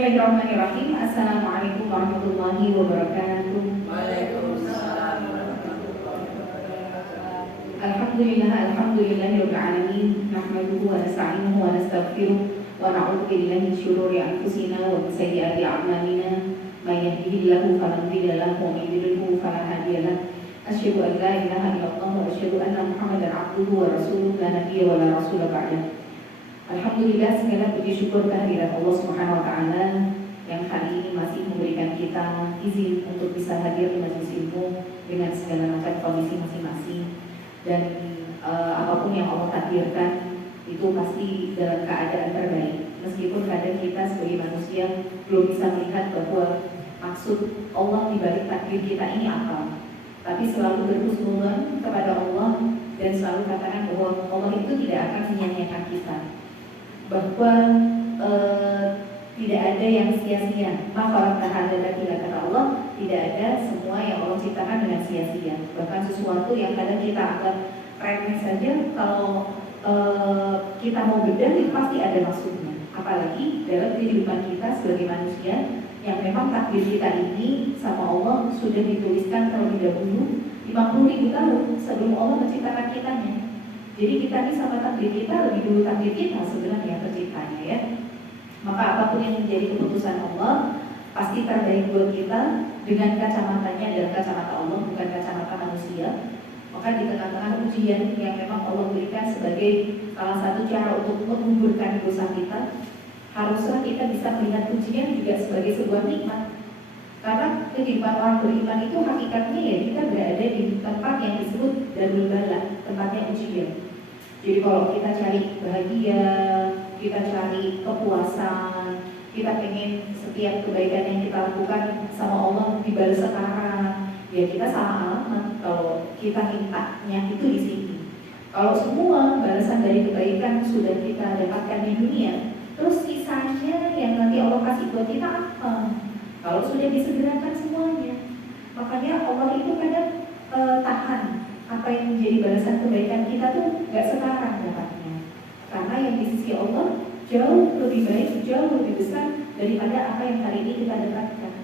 Bismillahirrahmanirrahim. Assalamualaikum warahmatullahi wabarakatuh. Waalaikumsalam warahmatullahi wabarakatuh. Alhamdulillahirabbil alamin. Nahmaduhu wa nasta'inuhu wa nastaghfiruh wa na'udzu billahi min syururi anfusina wa min sayyiati a'malina. May yahdihillahu fala mudilla lahu wa may yudlilhu fala hadiya lahu. Asyhadu an la ilaha illallah wa asyhadu anna Muhammadan abduhu wa rasuluhu la nabiyya wa la rasula ba'dahu. Alhamdulillah, segala puji syukur kehadirat Allah Subhanahu wa taala yang hari ini masih memberikan kita izin untuk bisa hadir di majelis ilmu dengan segala macam kondisi masing-masing. Dan apapun yang Allah takdirkan itu pasti dalam keadaan terbaik. Meskipun kadang kita sebagai manusia belum bisa melihat bahwa maksud Allah di balik takdir kita ini apa, tapi selalu berhusnudzon kepada Allah dan selalu katakan bahwa Allah itu tidak akan menyia-nyiakan kita, bahwa tidak ada yang sia-sia. Maka tidak kata Allah, tidak ada semua yang Allah ciptakan dengan sia-sia. Bahkan sesuatu yang kadang kita anggap remeh saja, kalau kita mau bedah itu pasti ada maksudnya. Apalagi dalam kehidupan kita sebagai manusia yang memang takdir kita ini sama Allah sudah dituliskan terlebih dahulu 50.000 tahun sebelum Allah menciptakan kitanya. Jadi kita ini sama takdir kita lebih dulu takdir kita sebenarnya terciptanya ya. Maka apapun yang menjadi keputusan Allah pasti terbaik buat kita dengan kacamatanya adalah kacamata Allah, bukan kacamata manusia. Maka di tengah-tengah ujian yang memang Allah berikan sebagai salah satu cara untuk menguburkan dosa kita, haruslah kita bisa melihat ujian juga sebagai sebuah nikmat. Karena kehidupan orang beriman itu hakikatnya ya kita berada di tempat yang disebut darul bala, tempatnya ujian. Jadi kalau kita cari bahagia, kita cari kepuasan, kita pengen setiap kebaikan yang kita lakukan sama Allah dibalas sekarang, ya kita salah alamat kalau kita mintanya itu di sini. Kalau semua balasan dari kebaikan sudah kita dapatkan di dunia, terus sisanya yang nanti Allah kasih buat kita apa? Kalau sudah disegerakan semuanya, makanya Allah itu kadang tahan apa yang menjadi balasan kebaikan kita tuh gak sekarang dapatnya, karena yang di sisi Allah jauh lebih baik, jauh lebih besar daripada apa yang hari ini kita dapatkan.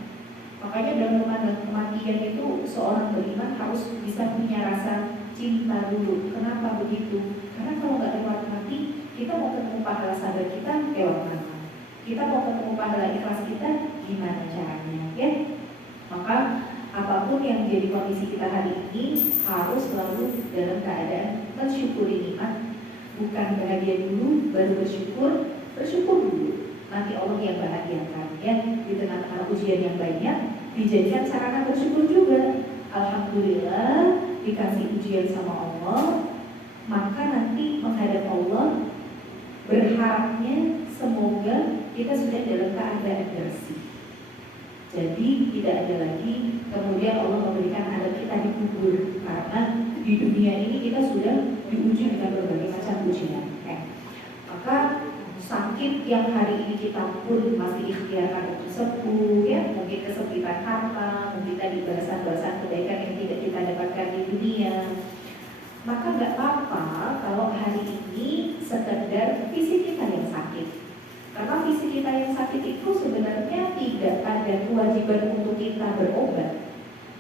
Makanya dalam memandang kematian itu seorang beriman harus bisa punya rasa cinta dulu. Kenapa begitu? Karena kalau nggak lewat mati, kita mau ketemu pahala sabar kita lewat mana? Kita mau ketemu pahala ikhlas kita gimana caranya? Ya, maka apapun yang menjadi kondisi kita hari ini harus selalu dalam keadaan mensyukuri nikmat. Bukan bahagia dulu baru bersyukur, bersyukur dulu. Nanti Allah yang bahagiakan ya. Di tengah-tengah ujian yang banyak dijadikan sarana bersyukur juga. Alhamdulillah dikasih ujian sama Allah, maka nanti menghadap Allah berharapnya semoga kita sudah dalam keadaan bersih. Jadi tidak ada lagi kemudian Allah memberikan adab kita dikubur, karena di dunia ini kita sudah diuji dengan berbagai macam ujian. Maka sakit yang hari ini kita pun masih ikhtiarkan untuk sembuh ya, mungkin kesempitan harta, mungkin tadi balasan-balasan kebaikan yang tidak kita dapatkan di dunia, maka nggak apa-apa kalau hari ini sekedar fisik kita yang sakit. Karena fisik kita yang sakit itu sebenarnya tidak ada kewajiban untuk kita berobat.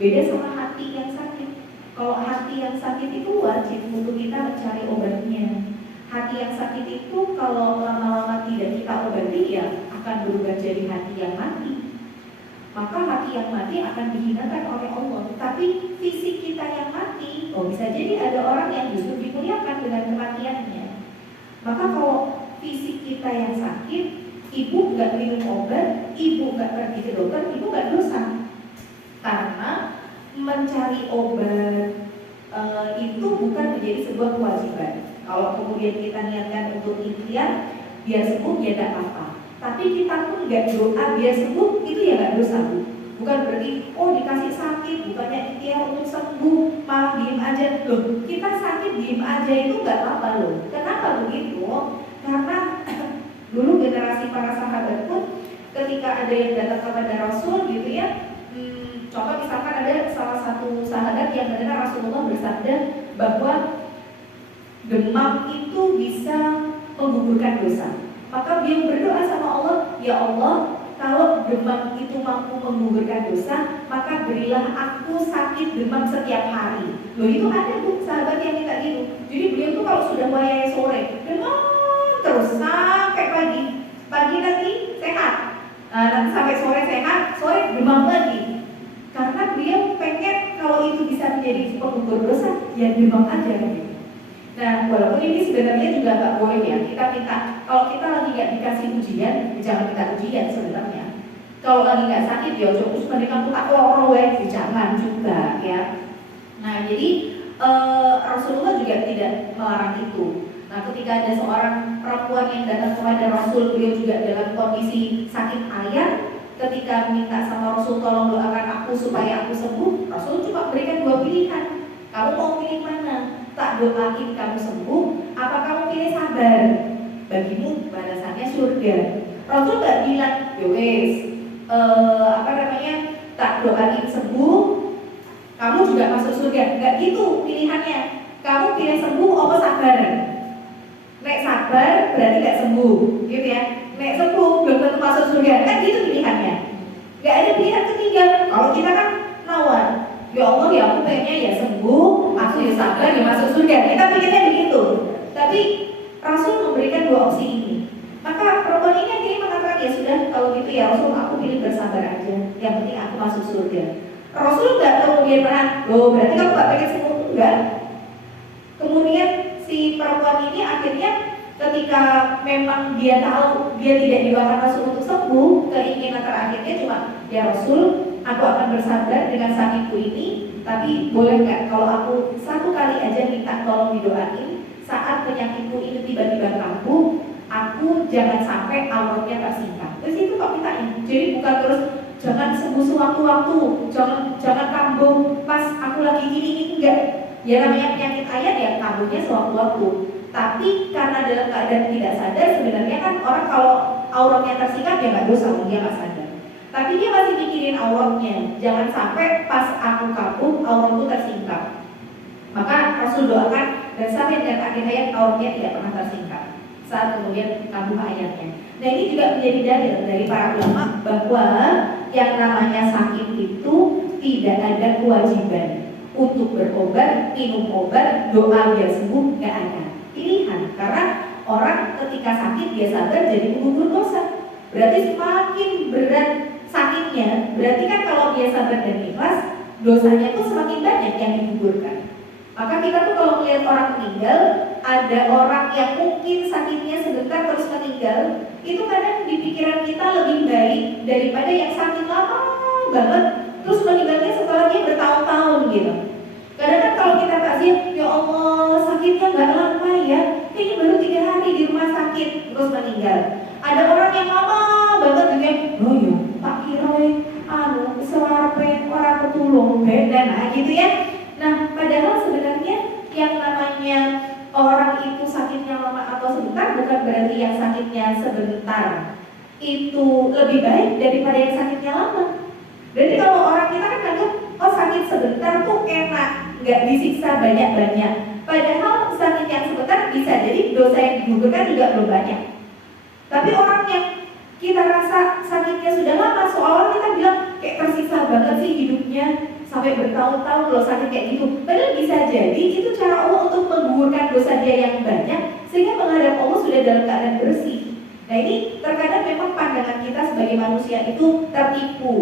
Beda sama hati yang sakit. Kalau hati yang sakit itu wajib untuk kita mencari obatnya. Hati yang sakit itu kalau lama-lama tidak kita obati ya akan berubah jadi hati yang mati. Maka hati yang mati akan dihinakan oleh Allah. Tapi fisik kita yang mati, bisa jadi ada orang yang justru dimuliakan dengan kematiannya. Maka kalau fisik kita yang sakit, ibu nggak minum obat, ibu nggak pergi ke dokter, ibu nggak dosa. Karena mencari obat itu bukan menjadi sebuah kewajiban. Kalau kemudian kita niatkan untuk ikhtiar biar sembuh ya tidak apa-apa. Tapi kita pun nggak doa biar sembuh itu ya nggak dosa. Bukan berarti dikasih sakit bukannya ikhtiar untuk sembuh malah diem aja. Loh, kita sakit diem aja itu nggak apa-apa loh. Kenapa begitu? Karena dulu generasi para sahabat pun ketika ada yang datang kepada Rasul gitu ya, contoh misalkan ada salah satu sahabat yang mendengar Rasulullah bersabda bahwa demam itu bisa menggugurkan dosa. Maka beliau berdoa sama Allah, ya Allah, kalau demam itu mampu menggugurkan dosa, maka berilah aku sakit demam setiap hari. Loh itu ada tuh sahabat yang minta gitu. Jadi beliau tuh kalau sudah wayai sore, demam terus sampai pagi. Pagi nanti sehat, nanti sampai sore sehat, sore demam lagi. Karena beliau pengen kalau itu bisa menjadi penggugur dosa, ya demam aja gitu. Nah, walaupun ini sebenarnya juga nggak boleh ya. Kita minta, kalau kita lagi nggak dikasih ujian, jangan minta ujian sebenarnya. Kalau lagi nggak sakit, ya terus mereka tuh tak loro jangan juga ya. Nah, jadi Rasulullah juga tidak melarang itu. Nah, ketika ada seorang perempuan yang datang kepada Rasul, beliau juga dalam kondisi sakit ayat. Ketika minta sama Rasul, tolong doakan aku supaya aku sembuh, Rasul cuma berikan dua pilihan. Kamu mau pilih mana? Tak doain kamu sembuh, apa kamu pilih sabar? Bagimu balasannya surga. Rasul nggak bilang, yowes, tak doain sembuh, kamu juga masuk surga. Nggak gitu pilihannya. Kamu pilih sembuh apa sabar? Nek sabar berarti nggak sembuh, gitu ya. Nek sembuh belum tentu masuk surga. Kan gitu pilihannya. Nggak ada pilihan ketiga. Kalau kita kan nawar. Ya Allah, ya aku pengennya ya sembuh, aku ya sabar, ya masuk surga. Kita pikirnya begitu. Tapi Rasul memberikan dua opsi ini. Maka perempuan ini akhirnya mengatakan, ya sudah, kalau gitu ya Rasul, aku pilih bersabar aja. Yang penting aku masuk surga. Rasul nggak kemudian menahan, loh berarti kamu nggak pengen sembuh? Enggak. Kemudian si perempuan ini akhirnya ketika memang dia tahu dia tidak didoakan Rasul untuk sembuh, keinginan terakhirnya cuma, ya Rasul, aku akan bersabar dengan sakitku ini, tapi boleh nggak kalau aku satu kali aja minta tolong didoain saat penyakitku ini tiba-tiba kambuh, aku jangan sampai auratnya tersingkap. Terus itu kok mintain. Jadi bukan terus jangan sembuh sewaktu-waktu, jangan kambuh pas aku lagi ini enggak. Ya namanya penyakit ayat ya kambuhnya sewaktu-waktu. Tapi karena dalam keadaan tidak sadar, sebenarnya kan orang kalau auratnya tersingkap ya nggak dosa, dia nggak sadar. Tapi dia masih mikirin auratnya, jangan sampai pas aku kambuh auratku tersingkap. Maka Rasul doakan dan sampai dengan akhir hayat auratnya tidak pernah tersingkap saat kemudian kambuh ayatnya. Nah ini juga menjadi dalil dari para ulama bahwa yang namanya sakit itu tidak ada kewajiban untuk berobat, minum obat, doa biar sembuh, nggak ada pilihan. Karena orang ketika sakit dia sabar jadi penggugur dosa. Berarti semakin berat sakitnya, berarti kan kalau dia sabar dan ikhlas, dosanya tuh semakin banyak yang digugurkan. Maka kita tuh kalau melihat orang meninggal, ada orang yang mungkin sakitnya sebentar terus meninggal, itu kadang di pikiran kita lebih baik daripada yang sakit lama banget terus meninggalnya setelah dia bertahun-tahun gitu. Kadang kan kalau kita takziah, ya Allah sakitnya nggak lama ya, kayaknya baru 3 hari di rumah sakit terus meninggal. Ada orang yang lama banget gitu ya, oh ya tak kira selape orang ketulung beda, nah gitu ya. Nah padahal sebenarnya yang namanya orang itu sakitnya lama atau sebentar bukan berarti yang sakitnya sebentar itu lebih baik daripada yang sakitnya lama. Berarti kalau orang kita kan nganggap, oh sakit sebentar tuh enak, nggak disiksa banyak-banyak. Padahal sakit yang sebentar bisa jadi dosa yang digugurkan juga belum banyak. Tapi orang yang kita rasa sakitnya sudah lama, seolah kita bilang kayak tersiksa banget sih hidupnya sampai bertahun-tahun loh sakit kayak gitu. Padahal bisa jadi itu cara Allah untuk menggugurkan dosa dia yang banyak sehingga menghadap Allah sudah dalam keadaan bersih. Nah ini terkadang memang pandangan kita sebagai manusia itu tertipu.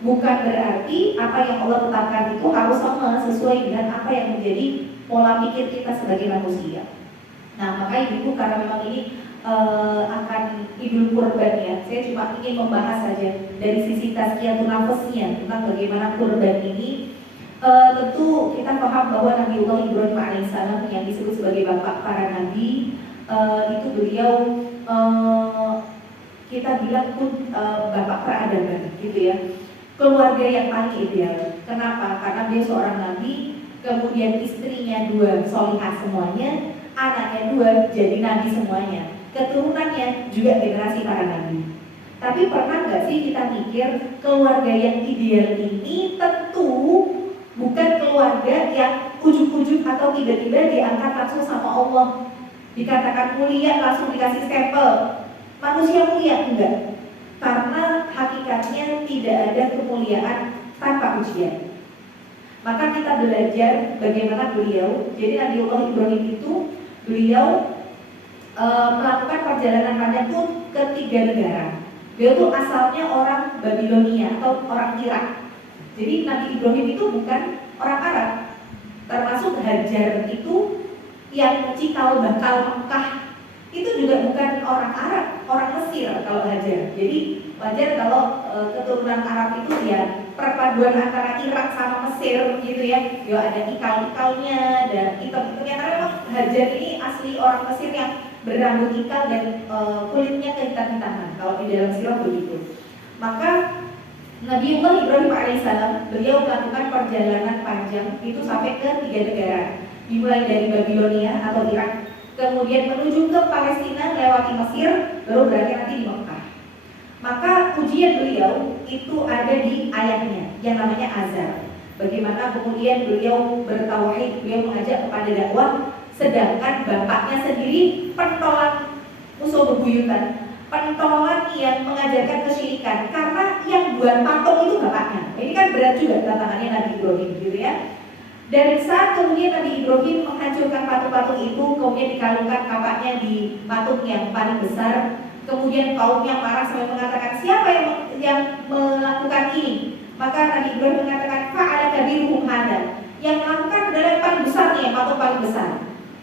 Bukan berarti apa yang Allah tetapkan itu harus sama sesuai dengan apa yang menjadi pola pikir kita sebagai manusia. Nah maka ibu karena memang ini akan Idul Kurban ya, saya cuma ingin membahas saja dari sisi tazkiyatun nafasnya tentang bagaimana kurban ini. Tentu kita paham bahwa Nabiullah Ibrahim alaihissalam yang disebut sebagai bapak para nabi, itu beliau kita bilang pun bapak peradaban gitu ya, keluarga yang paling ideal. Kenapa? Karena dia seorang nabi, kemudian istrinya 2 solihah semuanya, anaknya 2 jadi nabi semuanya, keturunannya juga generasi para nabi. Tapi pernah nggak sih kita mikir keluarga yang ideal ini tentu bukan keluarga yang ujuk-ujuk atau tiba-tiba diangkat langsung sama Allah, dikatakan mulia langsung dikasih stempel manusia mulia, enggak. Karena tidak ada kemuliaan tanpa ujian. Maka kita belajar bagaimana beliau. Jadi Nabiullah Ibrahim itu beliau melakukan perjalanan panjang itu ke 3 negara. Beliau tuh asalnya orang Babilonia atau orang Irak. Jadi Nabi Ibrahim itu bukan orang Arab. Termasuk Hajar itu yang cikal bakal Mekah itu juga bukan orang Arab, orang Mesir kalau Hajar. Jadi wajar kalau keturunan Arab itu ya perpaduan antara Irak sama Mesir gitu ya. Ya ada ikal-ikalnya dan item-itemnya. Karena memang Hajar ini asli orang Mesir yang berambut ikal dan kulitnya kehitam-hitaman. Kalau di dalam sirah begitu. Maka Nabiullah Ibrahim alaihissalam beliau melakukan perjalanan panjang itu sampai ke 3 negara. Dimulai dari Babilonia atau Irak, kemudian menuju ke Palestina melewati Mesir, baru berakhir nanti di Mekah. Maka ujian beliau itu ada di ayahnya yang namanya Azar. Bagaimana kemudian beliau bertauhid, beliau mengajak kepada dakwah, sedangkan bapaknya sendiri pentolan musuh bebuyutan, pentolan yang mengajarkan kesyirikan, karena yang buat patung itu bapaknya. Ini kan berat juga tantangannya Nabi Ibrahim gitu ya. Dan saat kemudian Nabi Ibrahim menghancurkan patung-patung itu, kemudian dikalungkan kapaknya di patung yang paling besar. Kemudian kaumnya marah sampai mengatakan, siapa yang melakukan ini? Maka Nabi Ibrahim mengatakan, fa'ala kabiruhum hada. Yang melakukan adalah yang paling besar nih, yang patung paling besar.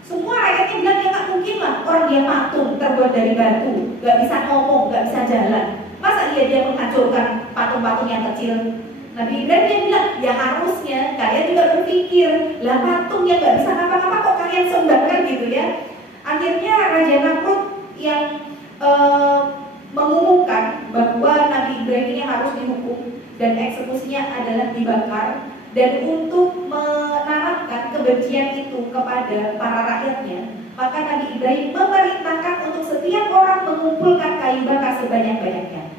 Semua rakyatnya bilang, ya nggak mungkin lah orang dia patung terbuat dari batu, nggak bisa ngomong, nggak bisa jalan. Masa dia menghancurkan patung-patung yang kecil? Nabi Ibrahim dia bilang, ya harusnya kalian juga berpikir, lah patung yang nggak bisa ngapa-ngapa kok kalian sembahkan gitu ya. Akhirnya Raja Namrud yang mengumumkan bahwa Nabi Ibrahim ini harus dihukum dan eksekusinya adalah dibakar. Dan untuk menanamkan kebencian itu kepada para rakyatnya, maka Nabi Ibrahim memerintahkan untuk setiap orang mengumpulkan kayu bakar sebanyak-banyaknya.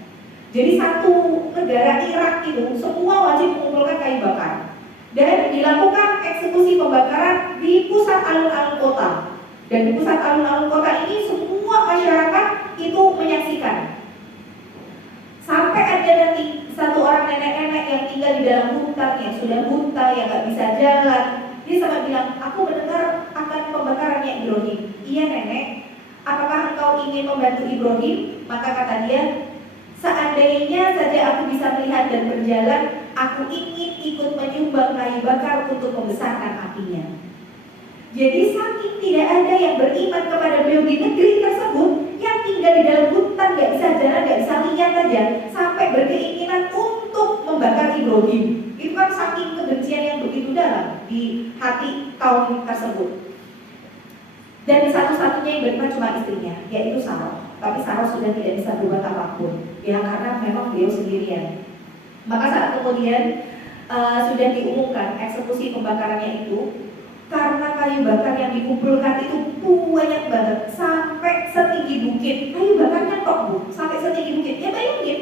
Jadi satu negara Irak itu semua wajib mengumpulkan kayu bakar dan dilakukan eksekusi pembakaran di pusat alun-alun kota. Dan di pusat alun-alun kota ini semua masyarakat itu menyaksikan. Sampai ada nanti satu orang nenek-nenek yang tinggal di dalam hutan, yang sudah buta, yang nggak bisa jalan. Dia sampai bilang, aku mendengar akan pembakarannya Ibrahim. Iya nenek, apakah engkau ingin membantu Ibrahim? Maka kata dia, seandainya saja aku bisa melihat dan berjalan, aku ingin ikut menyumbang kayu bakar untuk membesarkan apinya. Jadi saking tidak ada yang beriman kepada beliau di negeri tersebut, yang tinggal di dalam hutan, gak bisa jalan, gak bisa lihat aja, sampai berkeinginan untuk membakar Ibrahim. Itu kan saking kebencian yang begitu dalam di hati kaum tersebut. Dan satu-satunya yang beriman cuma istrinya, yaitu Sarah. Tapi Sarah sudah tidak bisa berbuat apapun, ya karena memang beliau sendirian. Maka saat kemudian sudah diumumkan eksekusi pembakarannya itu, karena kayu bakar yang dikumpulkan itu banyak banget, sampai setinggi bukit. Kayu bakarnya kok bu, sampai setinggi bukit. Ya bayangin,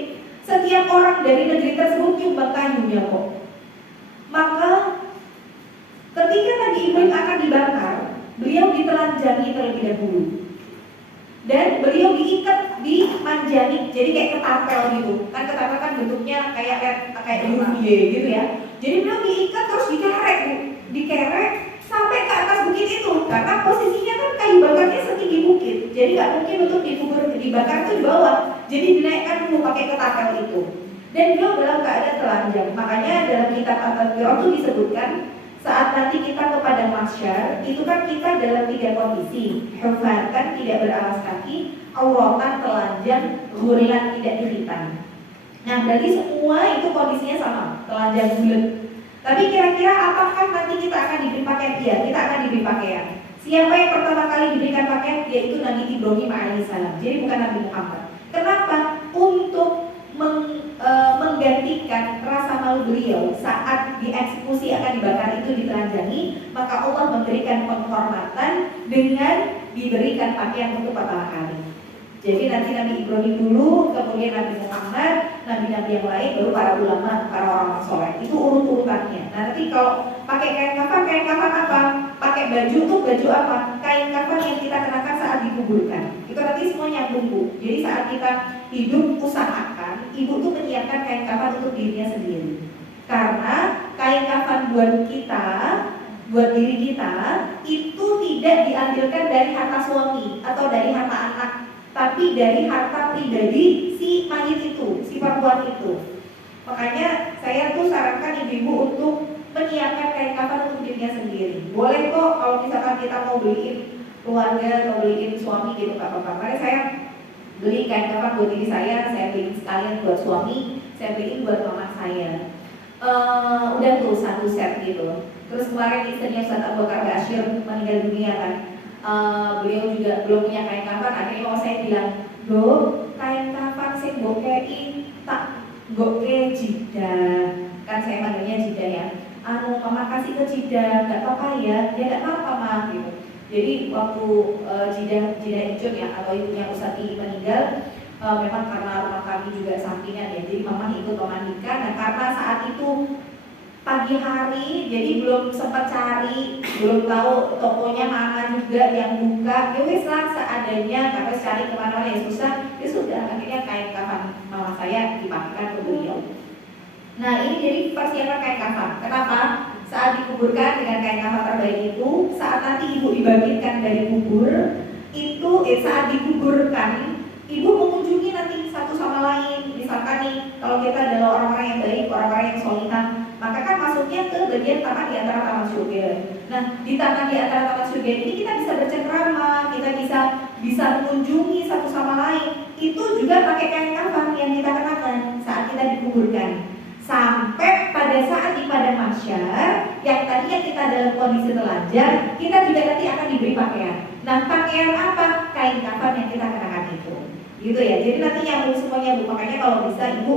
setiap orang dari negeri tersebut nyumbang kayunya kok. Maka ketika Nabi Ibrahim akan dibakar, beliau ditelanjangi terlebih dahulu. Dan beliau diikat di manjani, jadi kayak ketapel gitu. Kan ketapel kan bentuknya kayak UFY gitu ya. Jadi beliau diikat terus dikerek bu, dikerek sampai ke atas bukit itu, karena posisinya kan kayu bakarnya setinggi bukit, jadi nggak mungkin untuk dibakar itu di bawah, jadi dinaikkan dulu pakai ketapel itu. Dan beliau dalam keadaan telanjang. Makanya dalam kitab At-Tadhkirah itu disebutkan saat nanti kita kepada mahsyar itu kan kita dalam 3 kondisi, hufatan tidak beralas kaki, auratan telanjang, ghurlan tidak dikhitan. Nah berarti semua itu kondisinya sama, telanjang bulat. Tapi kira-kira apakah nanti kita akan diberi pakaian? Iya, kita akan diberi pakaian. Siapa yang pertama kali diberikan pakaian? Yaitu Nabi Ibrahim alaihissalam. Jadi bukan Nabi Muhammad. Kenapa? Untuk menggantikan rasa malu beliau saat dieksekusi akan dibakar itu ditelanjangi, maka Allah memberikan penghormatan dengan diberikan pakaian untuk pertama kali. Jadi nanti Nabi Ibrahim dulu, kemudian Nabi Muhammad, nabi-nabi yang lain, baru para ulama, para orang soleh. Itu urut-urutannya. Nah, nanti kalau pakai kain kafan apa? Pakai baju tuh baju apa? Kain kafan yang kita kenakan saat dikuburkan. Itu nanti semua nyambung bu. Jadi saat kita hidup usahakan ibu tuh menyiapkan kain kafan untuk dirinya sendiri. Karena kain kafan buat kita, buat diri kita, itu tidak diambilkan dari harta suami atau dari harta anak, tapi dari harta pribadi si mayit itu, si perempuan itu. Makanya saya tuh sarankan ibu-ibu untuk menyiapkan kain kafan untuk dirinya sendiri. Boleh kok kalau misalkan kita mau beliin keluarga atau beliin suami gitu, nggak apa-apa. Makanya saya beli kain kafan buat diri saya beliin sekalian buat suami, saya beliin buat mama saya. Udah tuh satu set gitu. Terus kemarin istrinya Ustaz Abu Bakar Bashir meninggal dunia kan. Beliau juga belum punya kain kafan. Akhirnya mama saya bilang, "Do, kain kafan sing mbok kei tak goke jidah." Kan saya manggilnya jidah ya. Mama kasih ke jidah, nggak apa-apa ya? Ya nggak apa-apa mah gitu. Jadi waktu jidah Icun ya atau ibunya Ustati meninggal, memang karena rumah kami juga sampingan ya, jadi mama ikut memandikan. Nah karena saat itu pagi hari, jadi belum sempat cari, belum tahu tokonya mana juga yang buka. Ya wis lah seadanya, karena cari kemana-mana ya susah. Ya sudah, akhirnya kain kafan mama saya dipakaikan ke beliau. Nah ini jadi persiapan kain kafan. Kenapa? Saat dikuburkan dengan kain kafan terbaik itu, saat nanti ibu dibangkitkan dari kubur, itu saat dikuburkan, ibu mengunjungi nanti satu sama lain. Misalkan nih, kalau kita adalah orang-orang yang baik, orang-orang yang solihah, maka kan masuknya ke bagian taman di antara taman surga. Nah, di taman di antara taman surga ini kita bisa bercengkrama, kita bisa mengunjungi satu sama lain. Itu juga pakai kain kafan yang kita kenakan saat kita dikuburkan. Sampai pada saat di padang mahsyar, yang tadinya kita dalam kondisi telanjang, kita juga nanti akan diberi pakaian. Nah, pakaian apa? Kain kafan yang kita kenakan itu. Gitu ya. Jadi nanti nyambung semuanya Bu. Makanya kalau bisa Ibu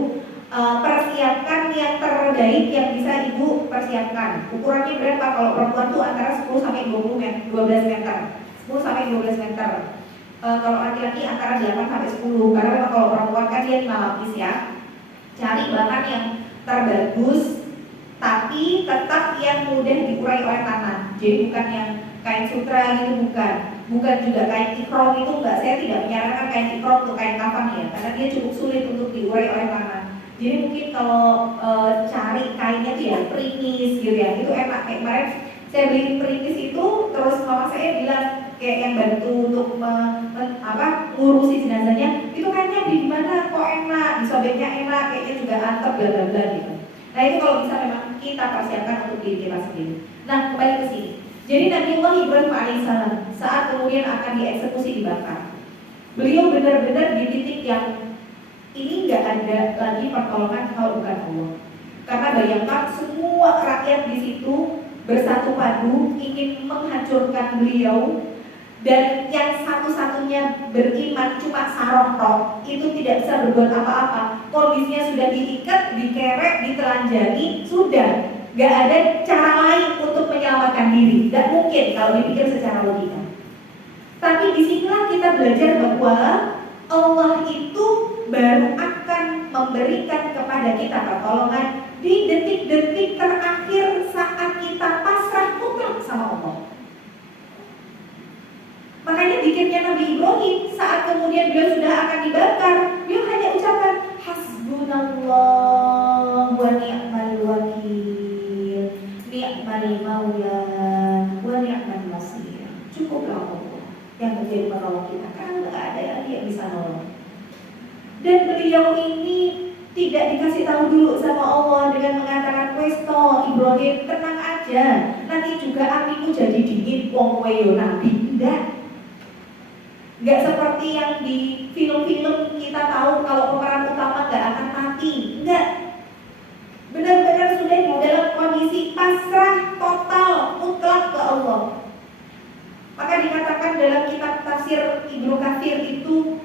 persiapkan yang terbaik yang bisa Ibu persiapkan. Ukurannya berapa? Kalau perempuan tuh antara 10 sampai 12 meter. 10 sampai 12 meter. Kalau laki-laki antara 8 sampai 10. Karena memang kalau perempuan kan dia 5 lapis ya. Cari bahan yang terbagus tapi tetap yang mudah diurai oleh tanah. Jadi bukan yang kain sutra gitu, bukan juga kain ikrom itu enggak. Saya tidak menyarankan kain ikrom untuk kain kafan ya, karena dia cukup sulit untuk diurai oleh tanah. Jadi mungkin kalau cari kainnya tuh ya perintis gitu ya, itu enak. Kayak kemarin saya beli perintis itu, terus mama saya bilang kayak yang bantu untuk ngurusi jenazahnya, itu kayaknya di mana kok enak, disobeknya enak, kayaknya juga antep bla bla bla gitu. Nah itu kalau bisa memang kita persiapkan untuk diri kita sendiri. Nah kembali ke sini. Jadi Nabiullah Ibrahim alaihissalam saat kemudian akan dieksekusi dibakar, beliau benar-benar di titik yang ini nggak ada lagi pertolongan kalau bukan Allah. Karena bayangkan semua rakyat di situ bersatu padu ingin menghancurkan beliau. Dan yang satu-satunya beriman cuma Saroh itu tidak bisa berbuat apa-apa. Kondisinya sudah diikat, dikerek, ditelanjangi, sudah gak ada cara lain untuk menyelamatkan diri. Gak mungkin kalau dipikir secara logika. Tapi disinilah kita belajar bahwa Allah itu baru akan memberikan kepada kita pertolongan di detik-detik terakhir saat kita pasrah mutlak sama Allah. Makanya zikirnya Nabi Ibrahim saat kemudian beliau sudah akan dibakar, beliau hanya ucapkan hasbunallah wa ni'mal wakil, ni'mal maula wa ni'mal nasir. Cukuplah Allah yang menjadi penolong kita, karena tidak ada yang dia bisa nolong. Dan beliau ini tidak dikasih tahu dulu sama Allah dengan mengatakan westo Ibrahim tenang aja, nanti juga apiku jadi dingin wong weyo nabi. Nggak seperti yang di film-film kita tahu kalau pemeran utama nggak akan mati. Nggak. Benar-benar sudah dalam kondisi pasrah total mutlak ke Allah. Maka dikatakan dalam kitab tafsir Ibnu Katsir itu,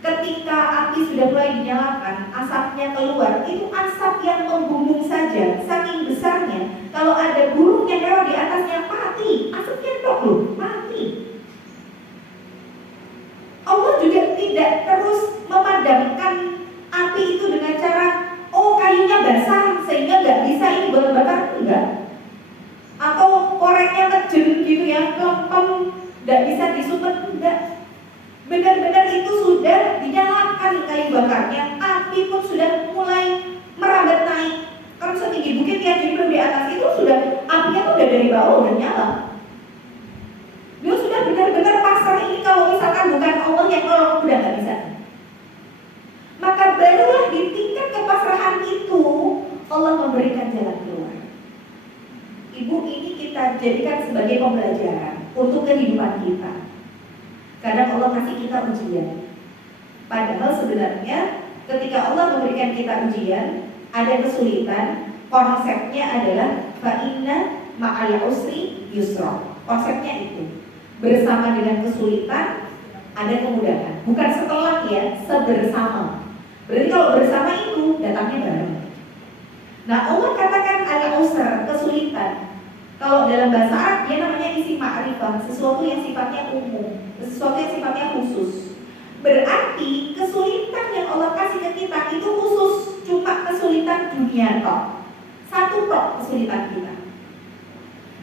ketika api sudah mulai dinyalakan, asapnya keluar, itu asap yang membumbung saja, saking besarnya. Kalau ada burung yang lewat di atasnya mati, asapnya tok loh, mati. Allah juga tidak terus memadamkan api itu dengan cara kayunya basah sehingga nggak bisa ini bakar, enggak. Atau koreknya kecil gitu ya, lempem, nggak bisa disumet, enggak. Benar-benar itu sudah dinyalakan kayu bakarnya, api pun sudah Allah udah nyala. Dia sudah benar-benar pasrah ini, kalau misalkan bukan Allah yang nolong udah nggak bisa. Maka barulah di tingkat kepasrahan itu Allah memberikan jalan keluar. Ibu, ini kita jadikan sebagai pembelajaran untuk kehidupan kita. Kadang Allah kasih kita ujian. Padahal sebenarnya ketika Allah memberikan kita ujian, ada kesulitan, konsepnya adalah fa inna ma'al usri yusra. Konsepnya itu, bersama dengan kesulitan ada kemudahan. Bukan setelah ya, sebersama. Berarti kalau bersama itu datangnya bareng. Nah, Allah katakan al-usr, kesulitan. Kalau dalam bahasa Arab dia namanya isim ma'rifah, sesuatu yang sifatnya umum, sesuatu yang sifatnya khusus. Berarti kesulitan yang Allah kasih ke kita itu khusus, cuma kesulitan dunia toh. Satu toh kesulitan kita.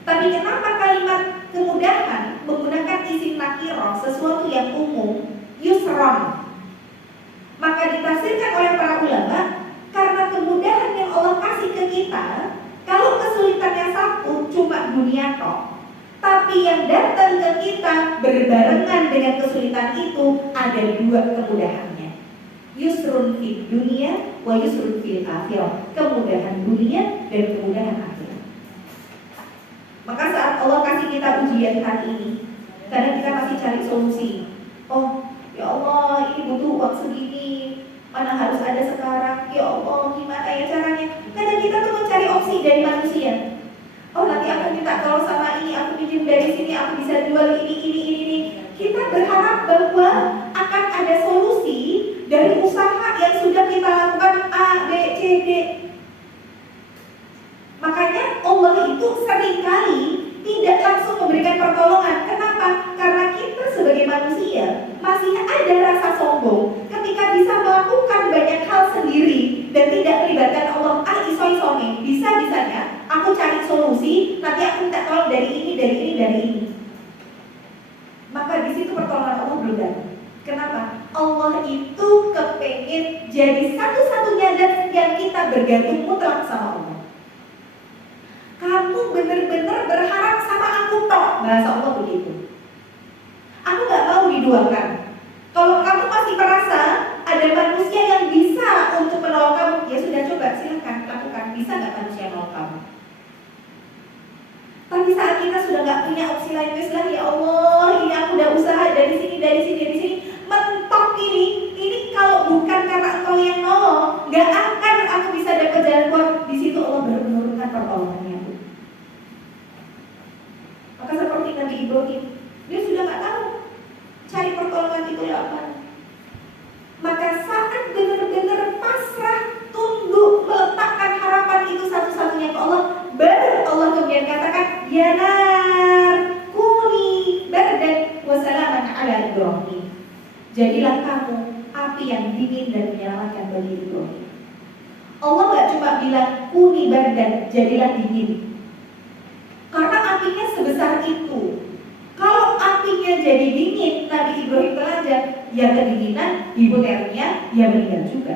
Tapi kenapa kalimat kemudahan menggunakan isim nakirah, sesuatu yang umum, yusron? Maka ditafsirkan oleh para ulama, karena kemudahan yang Allah kasih ke kita, kalau kesulitannya satu cuma dunia toh, tapi yang datang ke kita berbarengan dengan kesulitan itu ada dua kemudahannya. Yusrun fid dunia wa yusrun fil akhirah. Kemudahan dunia dan kemudahan akhirat. Maka saat Allah kasih kita ujian hari ini, kadang kita masih cari solusi. Oh, ya Allah, ini butuh uang segini, mana harus ada sekarang. Ya Allah, gimana ya caranya? Kadang kita tuh mencari opsi dari manusia. Oh, nanti aku minta tolong sama ini, aku pinjam dari sini, aku bisa jual ini. Kita berharap bahwa akan ada solusi dari usaha yang sudah kita lakukan A, B, C, D. Makanya Allah itu seringkali tidak langsung memberikan pertolongan. Kenapa? Karena kita sebagai manusia masih ada rasa sombong ketika bisa melakukan banyak hal sendiri dan tidak melibatkan Allah. Iso-isone, bisa-bisanya aku cari solusi, nanti aku minta tolong dari ini. Maka di situ pertolongan Allah belum datang. Kenapa? Allah itu kepengen jadi satu-satunya dan yang kita bergantung mutlak sama Allah. Kamu benar-benar berharap sama aku toh, bahasa Allah begitu. Aku gak mau diduakan. Kalau kamu masih merasa ada manusia yang bisa untuk menolong kamu, ya sudah, coba silakan lakukan. Bisa gak manusia menolong kamu? Tapi saat kita sudah gak punya opsi lain, lah ya Allah, ini aku udah usaha dari sini, mentok ini kalau bukan karena Engkau yang nolong, gak akan aku bisa dapat jalan keluar. Di situ Allah baru menurunkan pertolongannya. Maka seperti Nabi Ibrahim, dia sudah gak tahu cari pertolongan itu ya apa. Maka saat benar-benar pasrah, tunduk, meletakkan harapan itu satu-satunya ke Allah, baru Allah kemudian katakan, ya nar kuni bardan wa salaman ala Ibrahim. Jadilah kamu api yang dingin dan menyelamatkan bagi Ibrahim. Allah gak cuma bilang kuni bardan, jadilah dingin. Karena apinya sebesar itu. Kalau apinya jadi dingin, Nabi Ibrahim belajar, ya kedinginan, hipotermia, ya meninggal juga.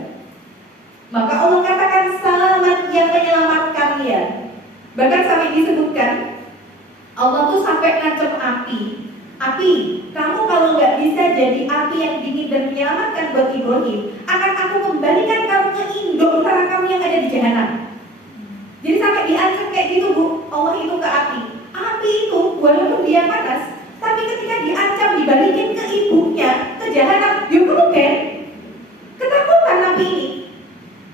Maka Allah katakan selamat yang menyelamatkan dia. Bahkan sampai disebutkan Allah tuh sampai ngancam api. Api, kamu kalau nggak bisa jadi api yang dingin dan menyelamatkan buat Ibrahim, akan aku kembalikan kamu ke induk neraka kamu yang ada di jahanam. Jadi sampai diancam kayak gitu Bu, Allah itu ke api. Api itu walaupun dia panas, tapi ketika diancam dibalikin ke ibunya, ke jahanam, dia kemudian ketakutan Nabi ini.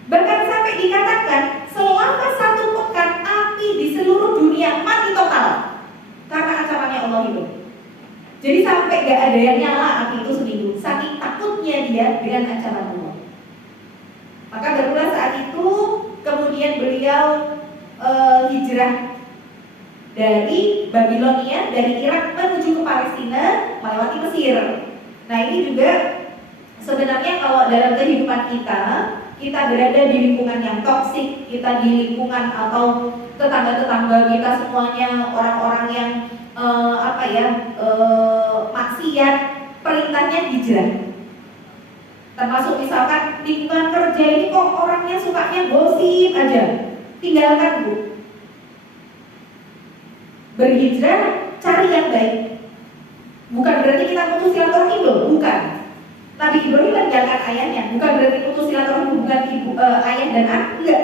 Bahkan sampai dikatakan selama 1 pekan api di seluruh dunia mati total karena ancamannya Allah itu. Jadi sampai gak ada yang nyala api itu seminggu, saking takutnya dia dengan ancaman Allah. Maka barulah saat itu kemudian beliau hijrah dari Babilonia, dari Irak menuju ke Palestina melewati Mesir. Nah ini juga sebenarnya kalau dalam kehidupan kita berada di lingkungan yang toksik, kita di lingkungan atau tetangga-tetangga kita semuanya orang-orang yang maksiat, perintahnya hijrah. Termasuk misalkan lingkungan kerja ini kok orangnya sukanya gosip aja, tinggalkan Bu. berhijrah cari yang baik. Bukan berarti kita putus silaturahim loh, bukan. Nabi Ibrahim meninggalkan ayahnya, bukan berarti putus silaturahim hubungan ayah dan anak, enggak.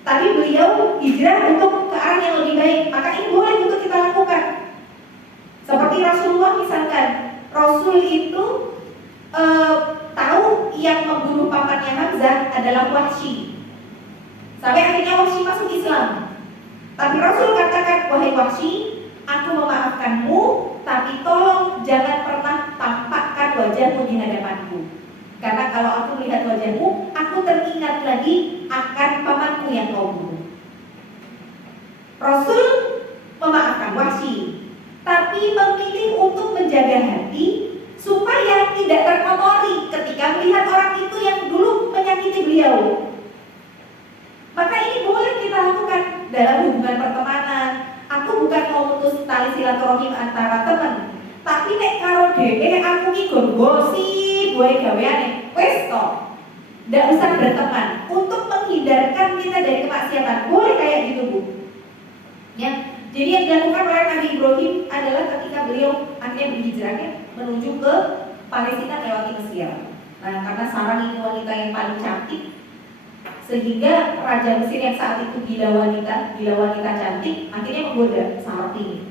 Tapi beliau hijrah untuk ke arah yang lebih baik. Maka ini boleh untuk kita lakukan. Seperti Rasulullah misalkan, Rasul itu tahu yang membunuh pamannya Hamzah adalah Wahsy. Sampai akhirnya Wahsy masuk Islam. Tapi Rasul katakan, wahai Wahsy, aku memaafkanmu, tapi tolong jangan pernah tampakkan wajahmu di hadapanku. Karena kalau aku melihat wajahmu, aku teringat lagi akan pamanku yang kau bunuh. Rasul memaafkan Wahsy, tapi memilih untuk menjaga hati supaya tidak terkotori ketika melihat orang itu yang dulu menyakiti beliau. Maka ini boleh kita lakukan dalam hubungan pertemanan. Aku bukan mau putus tali silaturahim antara teman, tapi nek karo dhewe aku ki gosip wae gaweane. Wes to. Ndak usah berteman untuk menghindarkan kita dari kemaksiatan. Boleh kayak gitu, Bu. Ya. Jadi yang dilakukan oleh Nabi Ibrahim adalah ketika beliau akhirnya berhijrahnya menuju ke Palestina lewati Mesir. Nah, karena Sarah ini wanita yang paling cantik, sehingga Raja Mesir yang saat itu gila wanita cantik, akhirnya menggoda Sarah ini.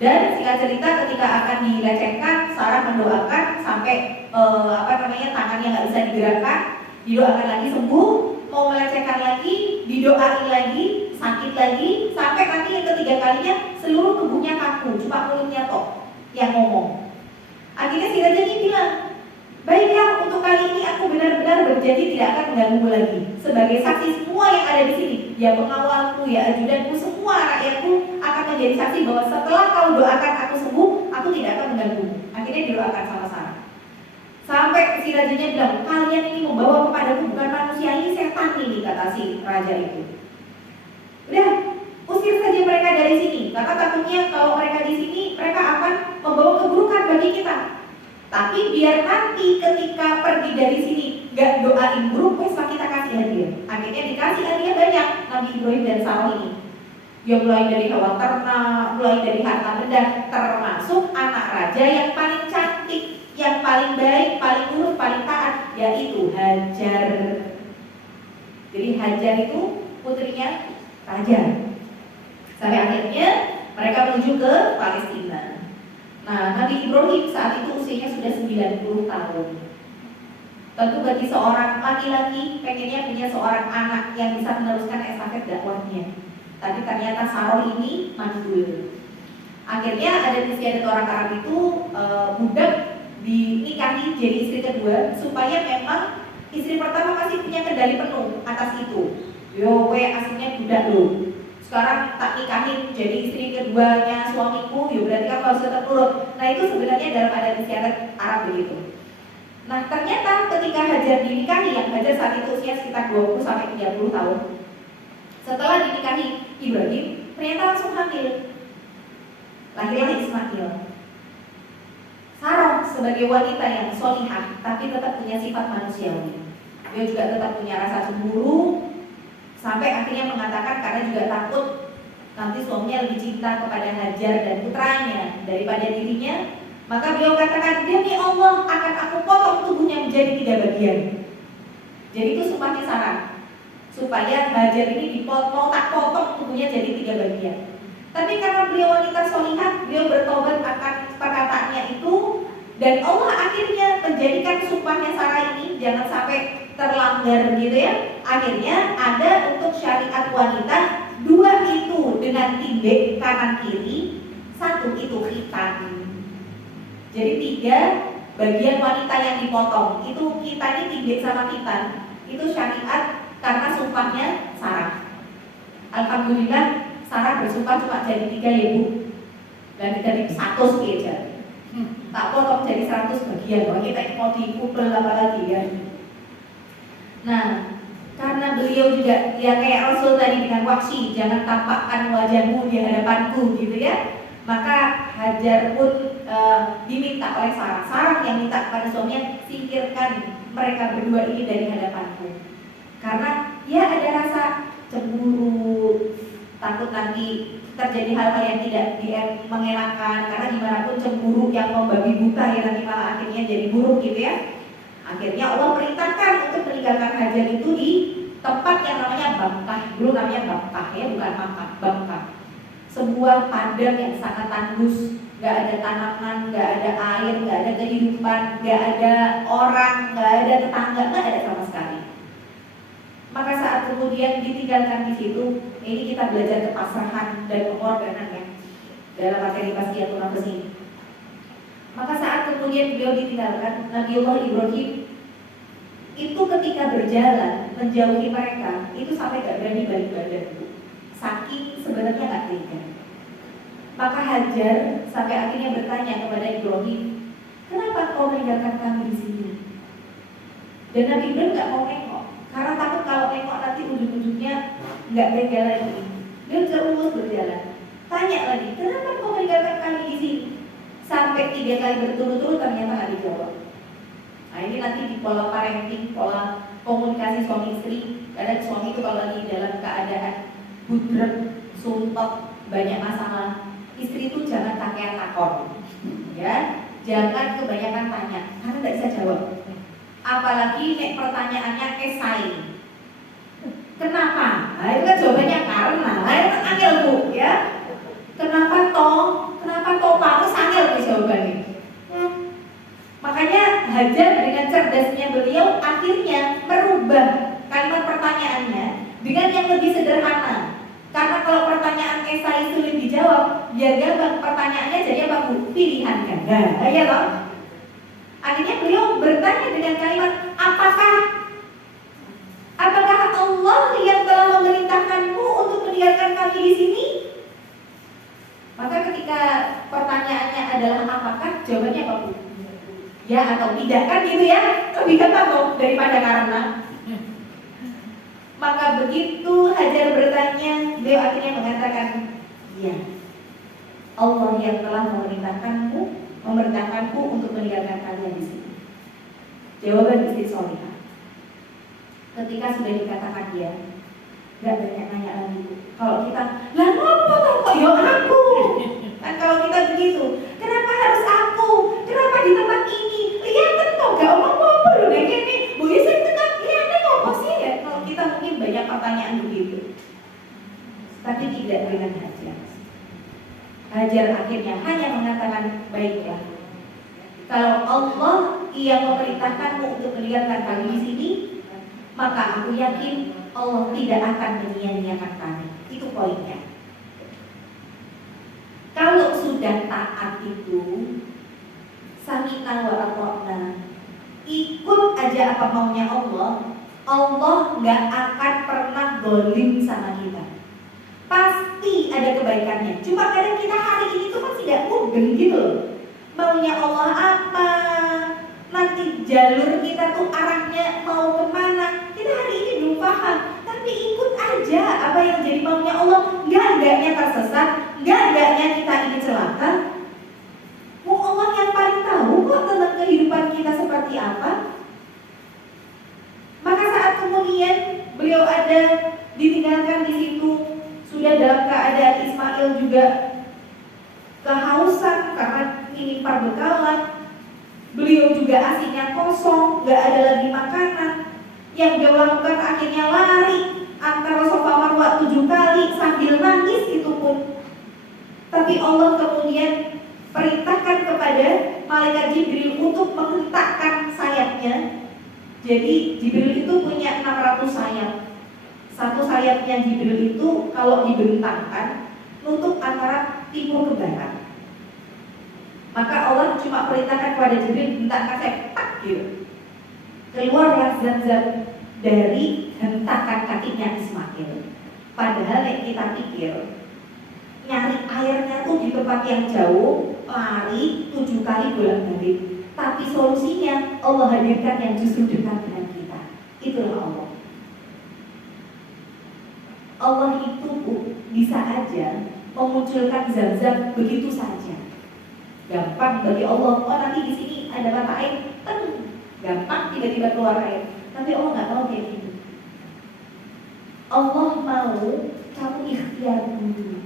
Dan singkat cerita ketika akan dilecehkan, Sarah mendoakan sampai tangannya nggak bisa digerakkan, didoakan lagi sembuh, mau melecehkan lagi, didoain lagi, sakit lagi, sampai nanti yang ketiga kalinya seluruh tubuhnya kaku, cuma mulutnya tok yang ngomong. Akhirnya si raja ini bilang, baiklah, untuk kali ini aku benar-benar berjanji tidak akan mengganggumu lagi. Sebagai saksi semua yang ada di sini, ya pengawalku, ya ajudanku, semua rakyatku akan menjadi saksi bahwa setelah kau doakan aku sembuh, aku tidak akan mengganggumu. Akhirnya didoakan sama Sarah. Sampai si rajanya bilang, kalian ini membawa kepadaku bukan manusia, ini setan ini, kata si raja itu. Udah, usir saja mereka dari sini, karena takutnya kalau mereka di sini, mereka akan membawa keburukan bagi kita. Tapi biar nanti ketika pergi dari sini gak doain buruk, wes kita kasih hadiah. Akhirnya dikasih hadiah banyak Nabi Ibrahim dan Sarah ini. Ya mulai dari hewan ternak, mulai dari harta benda, termasuk anak raja yang paling cantik, yang paling baik, paling nurut, paling taat, yaitu Hajar. Jadi Hajar itu putrinya raja. Sampai akhirnya mereka menuju ke Palestina. Nah, Nabi Ibrahim saat itu usianya sudah 90 tahun. Tentu bagi seorang laki-laki pengennya punya seorang anak yang bisa meneruskan estafet dakwahnya. Tapi ternyata Sarah ini mandul. Akhirnya ada istiadat orang Arab itu budak dinikahi jadi istri kedua supaya memang istri pertama masih punya kendali penuh atas itu. Yo, aslinya budak loh. Sekarang tak nikahin jadi istri keduanya suamiku, ya berarti kamu harus tetap nurut. Nah itu sebenarnya dalam adat istiadat Arab begitu. Nah ternyata ketika Hajar dinikahi, yang Hajar saat itu usia sekitar 20-30 tahun, setelah dinikahi Ibrahim, ternyata langsung hamil. Lahirlah Ismail. Sarah sebagai wanita yang solihah, tapi tetap punya sifat manusiawi. Dia juga tetap punya rasa cemburu, sampai akhirnya mengatakan karena juga takut nanti suaminya lebih cinta kepada Hajar dan putranya daripada dirinya, maka beliau katakan, demi Allah akan aku potong tubuhnya menjadi 3 bagian. Jadi itu sumpahnya Sarah, supaya Hajar ini dipotong, tak potong tubuhnya jadi 3 bagian. Tapi karena beliau wanita solihah, beliau bertobat akan perkataannya itu, dan Allah akhirnya menjadikan sumpahnya Sarah ini jangan sampai terlanggar gitu ya. Akhirnya ada untuk syariat wanita 2 itu dengan tindek kanan kiri, 1 itu khitan. Jadi 3 bagian wanita yang dipotong itu khitan, ini tindek sama khitan. Itu syariat karena sumpahnya Sarah. Alhamdulillah Sarah bersumpah cuma jadi 3 ya Bu, dan dari 100 aja. Tak potong jadi 100 bagian. Wah kita mau dikupel apa lagi ya. Nah, karena beliau juga ya kayak Rasul tadi dengan Wahsy, jangan tampakkan wajahmu di hadapanku gitu ya. Maka Hajar pun diminta oleh Sarah. Sarah yang minta kepada suaminya, singkirkan mereka berdua ini dari hadapanku. Karena ya ada rasa cemburu, takut nanti terjadi hal-hal yang tidak mengenakan, karena gimana pun cemburu yang membabi buta ya nanti malah akhirnya jadi buruk gitu ya. Akhirnya Allah perintahkan untuk meninggalkan hajat itu di tempat yang namanya Bakkah. Dulu namanya Bakkah ya, bukan Makkah, Bakkah. Sebuah padang yang sangat tandus, gak ada tanaman, gak ada air, gak ada kehidupan, gak ada orang, gak ada tetangga, gak ada sama sekali. Maka saat kemudian ditinggalkan di situ, ini kita belajar kepasrahan dan pengorbanan ya dalam materi Tazkiyatun Nafs ini. Maka saat kemudian beliau ditinggalkan, Nabiullah Ibrahim itu ketika berjalan menjauhi mereka, itu sampai gak berani balik badan, saking sebenarnya gak tega. Maka Hajar sampai akhirnya bertanya kepada Ibrahim, kenapa kau meninggalkan kami di sini? Dan Nabi Ibrahim gak mau nengok, karena takut kalau nengok nanti ujung-ujungnya gak tega lagi. Dia terus berjalan, tanya lagi, kenapa kau meninggalkan kami di sini? Sampai 3 kali berturut-turut ternyata gak dijawab. Nah ini nanti di pola parenting, pola komunikasi suami istri. Kadang suami itu kalau lagi dalam keadaan budrek, sumpek, banyak masalah, istri itu jangan kakean takon, ya, jangan kebanyakan tanya, karena tidak bisa jawab. Apalagi nek pertanyaannya esai. Kenapa? Nah itu kan jawabannya karena. Nah itu kan angel bu, ya. Kenapa toh? Kenapa toh Pak? Itu angel nih jawabannya. Makanya Hajar dengan cerdasnya beliau akhirnya merubah kalimat pertanyaannya dengan yang lebih sederhana. Karena kalau pertanyaan esai sulit dijawab, biar gampang pertanyaannya jadi apa bu? Pilihan ganda, ya toh? Akhirnya beliau bertanya dengan kalimat, apakah Allah yang telah memerintahkanmu untuk meninggalkan kami di sini? Maka ketika pertanyaannya adalah apakah, jawabannya apa bu? Ya atau tidak, kan gitu ya? Lebih gampang dong daripada karena. Maka begitu Hajar bertanya, beliau akhirnya mengatakan, ya, Allah yang telah memerintahkanku untuk meninggalkan kalian di sini. Jawaban istri Solihah. Ketika sudah dikatakan dia, gak banyak nanya lagi. Kalau kita, lah ngapa kok ya aku? Kan kalau kita begitu, kenapa harus aku? Kenapa di tempat ini? Lihat tentu gak omong-omong loh deh ini. Bu Yusuf tetap lihatnya ngapa sih ya? Kalau kita mungkin banyak pertanyaan begitu. Tapi tidak dengan Hajar. Hajar akhirnya hanya mengatakan, baiklah. Kalau Allah yang memerintahkanmu untuk meninggalkan kami di sini, maka aku yakin Allah tidak akan menyia-nyiakan kami. Itu poinnya. Kalau sudah taat itu, samina wa ata'na, ikut aja apa maunya Allah, Allah nggak akan pernah dolim sama kita. Pasti ada kebaikannya. Cuma kadang kita hari ini tuh kan tidak mudeng gitu loh. Maunya Allah apa? Nanti jalur kita tuh arahnya mau kemana? Kita hari ini belum paham. Tapi ikut aja apa yang jadi maunya Allah. Enggaknya tersesat, enggaknya kita ini celaka. Mau Allah yang paling tahu kok tentang kehidupan kita seperti apa. Maka saat kemudian beliau ada ditinggalkan di situ, sudah dalam keadaan Ismail juga kehausan karena ini perbekalan. Beliau juga asinya kosong, gak ada lagi makanan. Yang dia lakukan akhirnya lari antara Safa Marwah 7 kali sambil nangis itu pun. Tapi Allah kemudian perintahkan kepada malaikat Jibril untuk menghentakkan sayapnya. Jadi Jibril itu punya 600 sayap. Satu sayapnya Jibril itu kalau dibentangkan nutup antara timur ke barat. Maka Allah cuma perintahkan kepada Jibril hentakkan sayap, tak gitu. Keluarlah zat-zat dari hentakan kakinya Ismail. Padahal yang kita pikir nyari airnya tuh di tempat yang jauh, lari 7 kali bolak-balik. Tapi solusinya Allah hadirkan yang justru dekat dengan kita. Itulah Allah. Allah itu bisa aja memunculkan zat-zat begitu saja. Gampang bagi Allah. Oh nanti di sini ada mata air, gampang tiba-tiba keluar air. Tapi Allah nggak mau kayak gitu. Allah mau kamu ikhtiar dulu.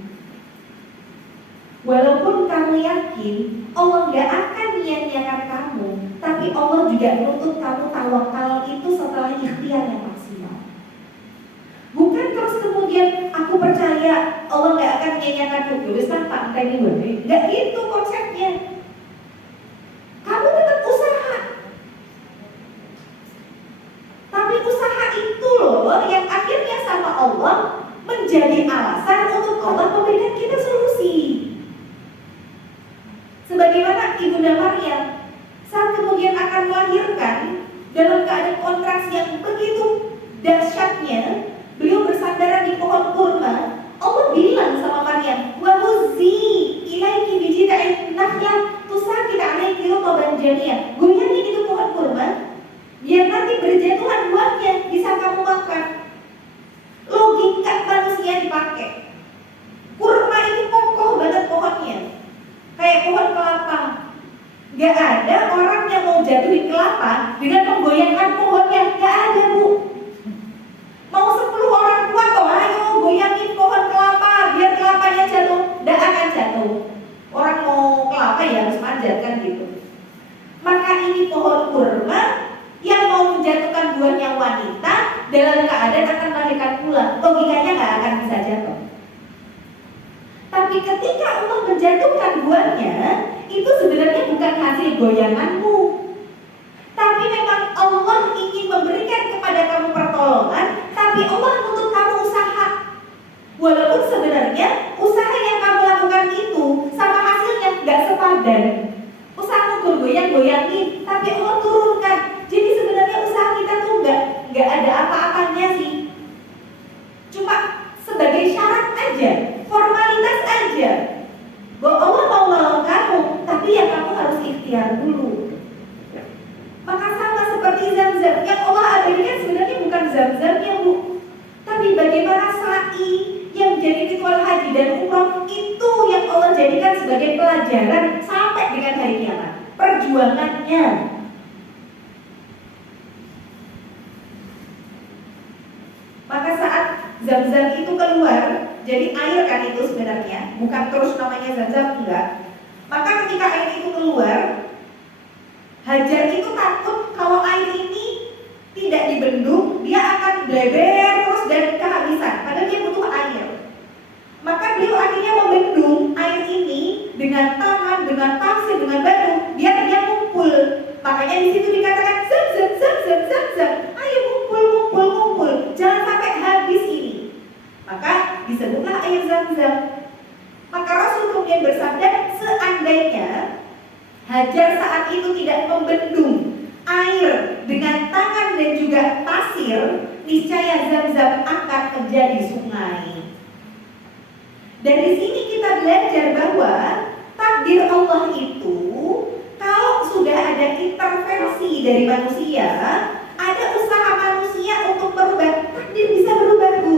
Walaupun kamu yakin Allah gak akan niat-niatkan kamu, tapi Allah juga menuntut kamu tawakal itu setelah ikhtiar yang maksimal. Bukan terus kemudian aku percaya Allah gak akan niat-niatkan tulis tanpa entah ini. Gak gitu konsepnya. Kamu tetap usaha. Tapi usaha itu loh yang akhirnya sama Allah menjadi alasan untuk Allah memberikan kita solusi. Sebagaimana Ibunda Maryam saat kemudian akan melahirkan dalam keadaan kontraksi yang begitu dahsyatnya, beliau bersandar di pohon kurma. Allah bilang sama Maryam, "Wa huzzi ilaiki bijid'in nakhlah tusaqit 'alaiki rutban jamiyah." Goyangin itu pohon kurma biar nanti berjatuhan buahnya bisa kamu makan. Logika manusia dipakai. Kurma itu kokoh banget pohonnya, kayak pohon kelapa. Gak ada orang yang mau jatuhin kelapa dengan menggoyangkan pohonnya. Gak ada, Bu. Mau 10 orang tua toh, ayo goyangin pohon kelapa biar kelapanya jatuh. Gak akan jatuh. Orang mau kelapa ya harus manjat kan gitu. Maka ini pohon kurma yang mau menjatuhkan buahnya wanita dalam keadaan akan melahirkan pula. Logikanya gak akan bisa jatuh. Tapi ketika Allah menjatuhkan buahnya, itu sebenarnya bukan hasil goyanganmu, tapi memang Allah ingin memberikan kepada kamu pertolongan. Tapi Allah menuntut kamu usaha. Walaupun sebenarnya usaha yang kamu lakukan itu sama hasilnya gak sepadan. Usahamu bergoyang-goyangin, tapi Allah turunkan. Jadi sebenarnya usaha kita tuh gak ada apa-apanya sih. Cuma sebagai syarat aja, formalitas aja, bahwa Allah mau nolong kamu, tapi ya kamu harus ikhtiar dulu. Maka sama seperti Zam-Zam, yang Allah abadikan sebenarnya bukan Zam-Zamnya, Bu, tapi bagaimana sa'i yang menjadi ritual haji dan umrah itu yang Allah jadikan sebagai pelajaran sampai dengan hari kiamat. Perjuangannya. Maka saat Zam-Zam itu keluar, jadi air kan itu sebenarnya, bukan terus namanya Zam-Zam, enggak. Maka ketika air itu keluar, Hajar itu takut kalau air ini tidak dibendung, dia akan bleber terus dan kehabisan, padahal dia butuh air. Maka beliau akhirnya membendung air ini dengan tangan, dengan pasir, dengan batu, biar dia ngumpul. Makanya di situ dikatakan Zam-Zam, Zam-Zam, Zam-Zam, ayo ngumpul, ngumpul, ngumpul, jangan sampai habis ini. Maka disebutlah air Zam-Zam. Maka Rasul kemudian bersabda, seandainya Hajar saat itu tidak membendung air dengan tangan dan juga pasir, niscaya Zam-Zam akan menjadi sungai. Dari sini kita belajar bahwa takdir Allah itu, kalau sudah ada intervensi dari manusia, ada usaha manusia untuk berubah, takdir bisa berubah, Bu.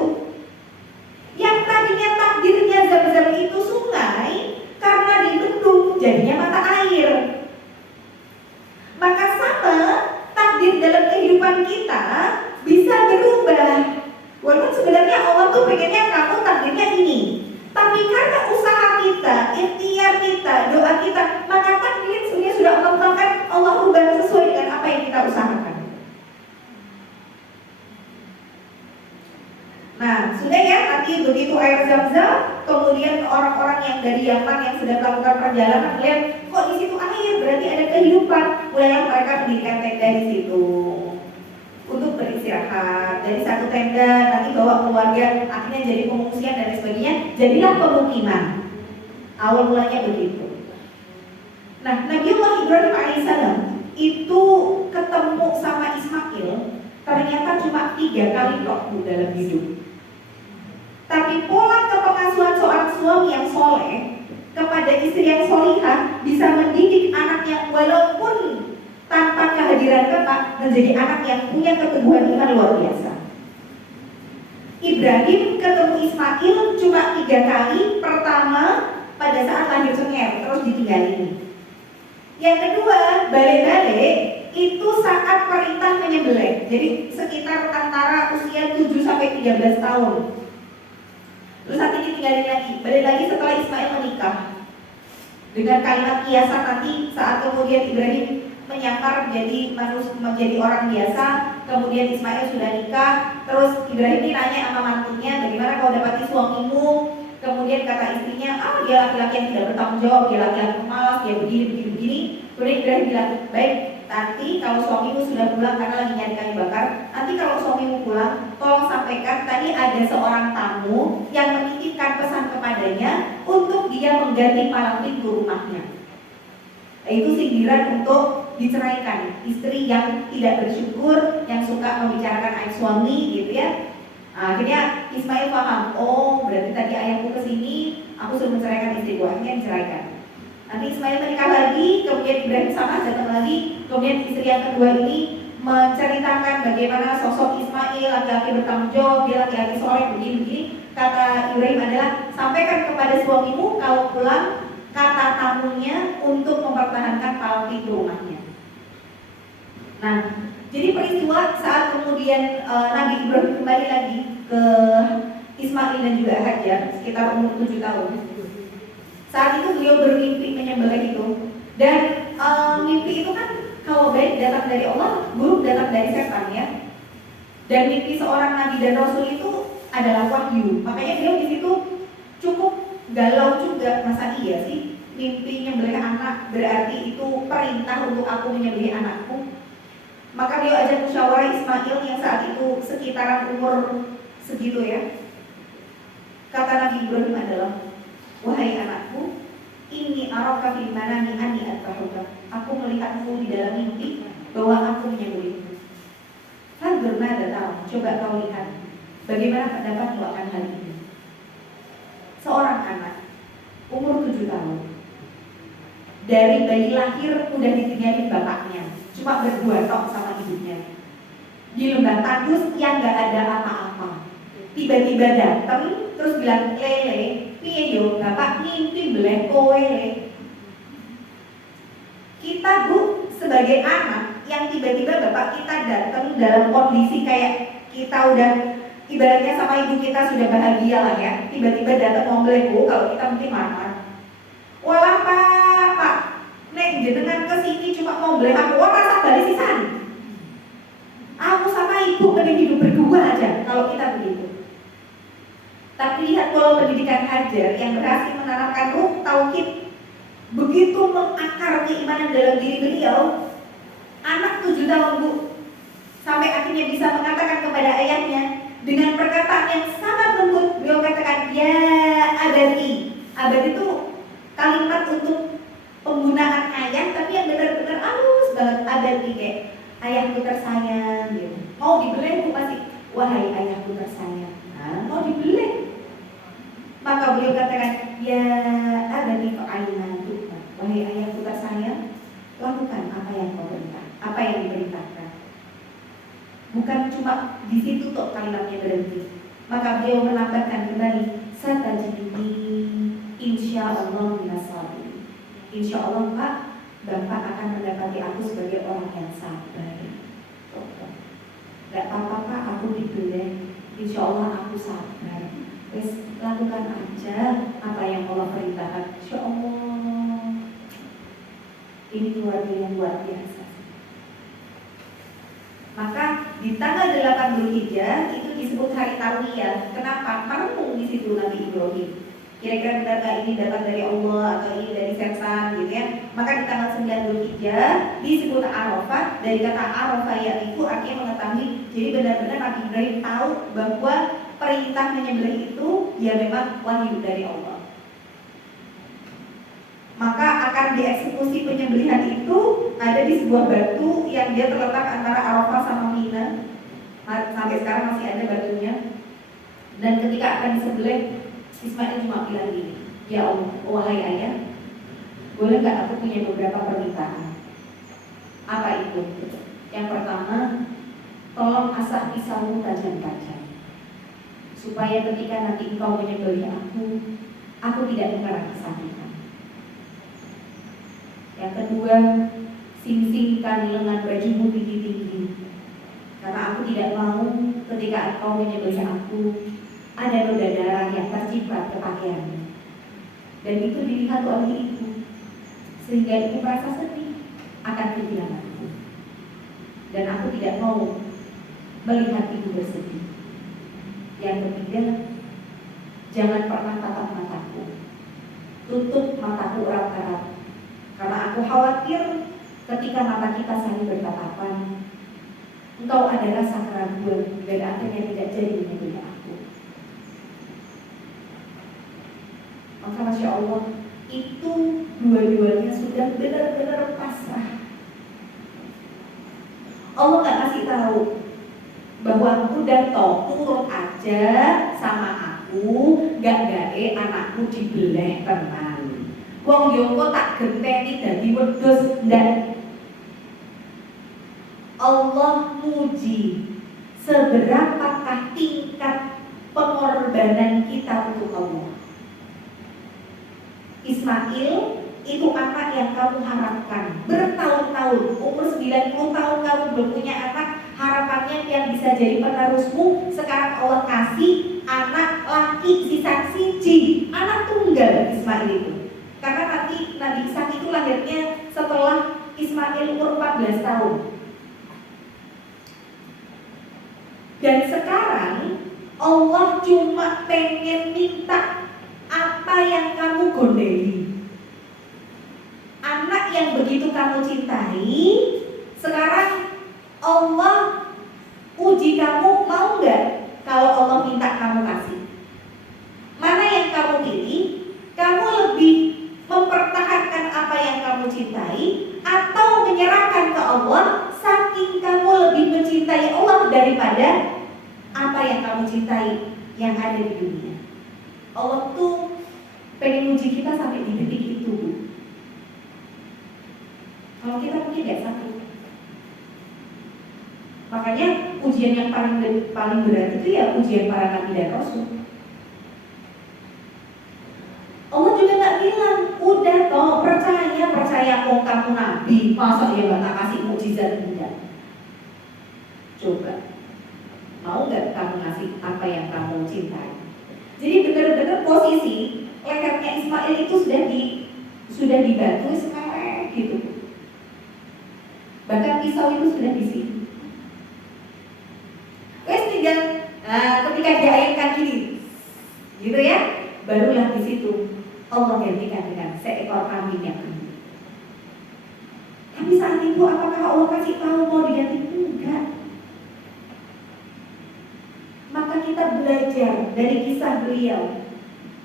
Yang tadinya takdirnya Zam-Zam itu sungai, karena dibendung jadinya mata air. Maka sama takdir dalam kehidupan kita bisa berubah. Walaupun sebenarnya Allah tuh pengennya kamu takdirnya ini, tapi karena usaha kita, ikhtiar kita, doa kita, maka takdir sebenarnya sudah Allah tetapkan, Allah ubah sesuai dengan apa yang kita usahakan. Nah, sudah ya, nanti begitu air Zam-Zam, kemudian orang-orang yang dari Yaman yang sedang melakukan perjalanan melihat kok di situ air, berarti ada kehidupan. Mulailah mereka mendirikan tenda di situ untuk beristirahat. Dari satu tenda nanti bawa keluarga, akhirnya jadi pengungsian dan lain sebagainya. Jadilah pemukiman. Awal mulanya begitu. Nah, Nabiullah Ibrahim alaihissalam itu ketemu sama Ismail ternyata cuma 3 kali tok dalam hidup. Tapi pola kepengasuhan seorang suami yang soleh kepada istri yang solihah bisa mendidik anaknya walaupun tanpa kehadiran bapak menjadi anak yang punya keteguhan iman luar biasa. Ibrahim ketemu Ismail cuma 3 kali. Pertama pada saat lahir Senger, terus ditinggalin. Yang kedua, balik-balik itu saat perintah menyembelih. Jadi sekitar antara usia 7 sampai 13 tahun. Terus saat ini tinggalin lagi, balik lagi setelah Ismail menikah. Dengan kalimat kiasan nanti saat kemudian Ibrahim menyamar menjadi orang biasa, kemudian Ismail sudah nikah, terus Ibrahim ini nanya sama mantunya, bagaimana kau dapati suamimu? Kemudian kata istrinya, dia laki-laki yang tidak bertanggung jawab, dia laki-laki pemalas, dia begini. Kemudian Ibrahim bilang, baik, nanti kalau suamimu sudah pulang karena lagi nyari kayu bakar, nanti kalau suamimu pulang, tolong sampaikan tadi ada seorang tamu yang menitipkan pesan kepadanya untuk dia mengganti palang pintu rumahnya. Itu sindiran untuk diceraikan, istri yang tidak bersyukur, yang suka membicarakan aib suami gitu ya. Akhirnya Ismail paham, oh berarti tadi ayahku kesini, aku suruh menceraikan istriku, akhirnya diceraikan. Nanti Ismail menikah lagi, kemudian Ibrahim sama datang lagi, kemudian istri yang kedua ini menceritakan bagaimana sosok Ismail, laki-laki bertanggung jawab, dia laki-laki soleh, begini. Kata Ibrahim adalah, sampaikan kepada suamimu kalau pulang kata tamunya untuk mempertahankan palang pintu rumahnya. Nah, jadi peristiwa saat kemudian Nabi Ibrahim kembali lagi ke Ismail dan juga Hajar sekitar umur 7 tahun. Saat itu beliau bermimpi menyembelih itu. Dan mimpi itu kan kalau baik datang dari Allah, buruk datang dari setan ya. Dan mimpi seorang nabi dan rasul itu adalah wahyu. Makanya beliau di situ cukup galau juga, masa iya sih mimpi nyembelih anak berarti itu perintah untuk aku menyembelih anakku. Maka beliau ajak musyawarah Ismail yang saat itu sekitaran umur segitu ya. Kata Nabi Ibrahim adalah, wahai anakku, ini araka fil manami anni atbahuka. Aku melihatmu di dalam mimpi bahwa aku menyembelihmu. Fanzur madza tara, coba kau lihat bagaimana pendapatmu akan hal ini. Seorang anak umur 7 tahun dari bayi lahir udah ditinggalin bapaknya, cuma berdua tok sama ibunya di lembah tandus yang gak ada apa-apa. Tiba-tiba datang terus bilang, lele, piye yo bapak ngimpi beleh kowe le. Kita bu sebagai anak yang tiba-tiba bapak kita datang dalam kondisi kayak kita udah ibaratnya sama ibu kita sudah bahagia lah ya, tiba-tiba datang ngomblengku, kalau kita mungkin marah. Walah pak, nek jenengan kesini cuma ngombleng aku, rasa balik sisan. Aku sama ibu mending hidup berdua aja kalau kita begitu. Tapi lihat pola pendidikan Hajar yang berhasil menanamkan ruh tauhid, begitu mengakar keimanan dalam diri beliau. Anak 7 tahun bu, sampai akhirnya bisa mengatakan kepada ayahnya dengan perkataan yang sangat lembut. Beliau katakan, ya abadi. Abadi itu kalimat untuk penggunaan ayah, tapi yang benar-benar halus banget. Abadi kayak ayahku tersayang gitu. Mau dibeleng pasti, wahai ayahku tersayang. Mau dibeleng. Maka beliau katakan, ya abadi fa'alina tu'ma. Wahai ayahku tersayang, lakukan apa yang kau perintah, apa yang diperintahkan. Bukan cuma di situ tuh kalimatnya berhenti. Maka beliau menambahkan kembali, satajiduni insyaallah minas sabirin. Insyaallah Pak, Bapak akan mendapati aku sebagai orang yang sabar. Gak apa-apa Pak, aku dibeleng. Insyaallah aku sabar. Wes lakukan aja apa yang Allah perintahkan. Insyaallah. Ini keluarga yang luar biasa. Maka di tanggal 8 Dzulhijjah itu disebut hari Tarwiyah. Kenapa? Merenung di situ Nabi Ibrahim. Kira-kira benar gak ini datang dari Allah atau ini dari setan gitu ya. Maka di tanggal 9 Dzulhijjah disebut Arafah. Dari kata Arafah yaitu artinya mengetahui. Jadi benar-benar Nabi Ibrahim tahu bahwa perintah menyembelih itu ya memang wahyu dari Allah. Maka akan dieksekusi penyembelihan itu ada di sebuah batu yang dia terletak antara Arafah sama Mina. Sampai sekarang masih ada batunya. Dan ketika akan disembelih, Ismail cuma bilang gini, ya Allah, wahai ayah, boleh gak aku punya beberapa permintaan? Apa itu? Yang pertama, tolong asah pisaumu tajam-tajam, supaya ketika nanti engkau menyembelih aku tidak mengerah kesakitan. Yang kedua, sing-singkan lengan bajumu tinggi-tinggi, karena aku tidak mau ketika engkau menyembelih aku, ada noda darah yang terciprat ke pakaianmu. Dan itu dilihat oleh ibu, sehingga ibu merasa sedih akan kehilanganku. Dan aku tidak mau melihat ibu bersedih. Yang ketiga, jangan pernah tatap mataku, tutup mataku erat-erat, karena aku khawatir ketika mata kita saling bertatapan, engkau ada rasa keraguan dan akhirnya tidak jadi menyembelih aku. Maka Masya Allah, itu dua-duanya sudah benar-benar pasrah. Allah gak kasih tahu bahwa udah toh turut aja sama aku, gak gae anakku dibeleh tenan. Wong Yoko tak genteni dadi wedhus ndak. Allah muji seberapakah tingkat pengorbanan kita untuk Allah. Ismail itu anak yang kamu harapkan bertahun-tahun, umur 90 tahun kamu belum punya anak, harapannya yang bisa jadi penerusmu. Sekarang Allah kasih anak laki sisa siji, anak tunggal Ismail itu. Karena nanti Nabi Ishak itu lahirnya setelah Ismail umur 14 tahun. Dan sekarang Allah cuma pengen minta apa yang kamu gondeli. Anak yang begitu kamu cintai, sekarang Allah uji kamu, mau nggak kalau Allah minta kamu kasih? Mana yang kamu pilih? Kamu lebih mempertahankan apa yang kamu cintai atau menyerahkan ke Allah saking kamu lebih mencintai Allah daripada apa yang kamu cintai yang ada di dunia? Allah tuh pengen uji kita sampai di titik itu, Bu. Kalau kita mungkin gak sanggup. Makanya ujian yang paling berat itu ya ujian para nabi dan rasul. Allah juga gak bilang, udah toh percaya kok kamu nabi, masa ya gak kasih mukjizat tidak? Coba, mau gak kamu ngasih apa yang kamu cintai? Jadi benar-benar posisi lehernya Ismail itu sudah dibantu sekarang gitu. Bahkan pisau itu sudah di sini. Wes tinggal ketika diairkan gini, gitu ya, barulah di situ Allah gantikan dengan seekor kambing yang gendut. Tapi saat itu apakah Allah kasih tahu mau diganti? Enggak. Maka kita belajar dari kisah beliau,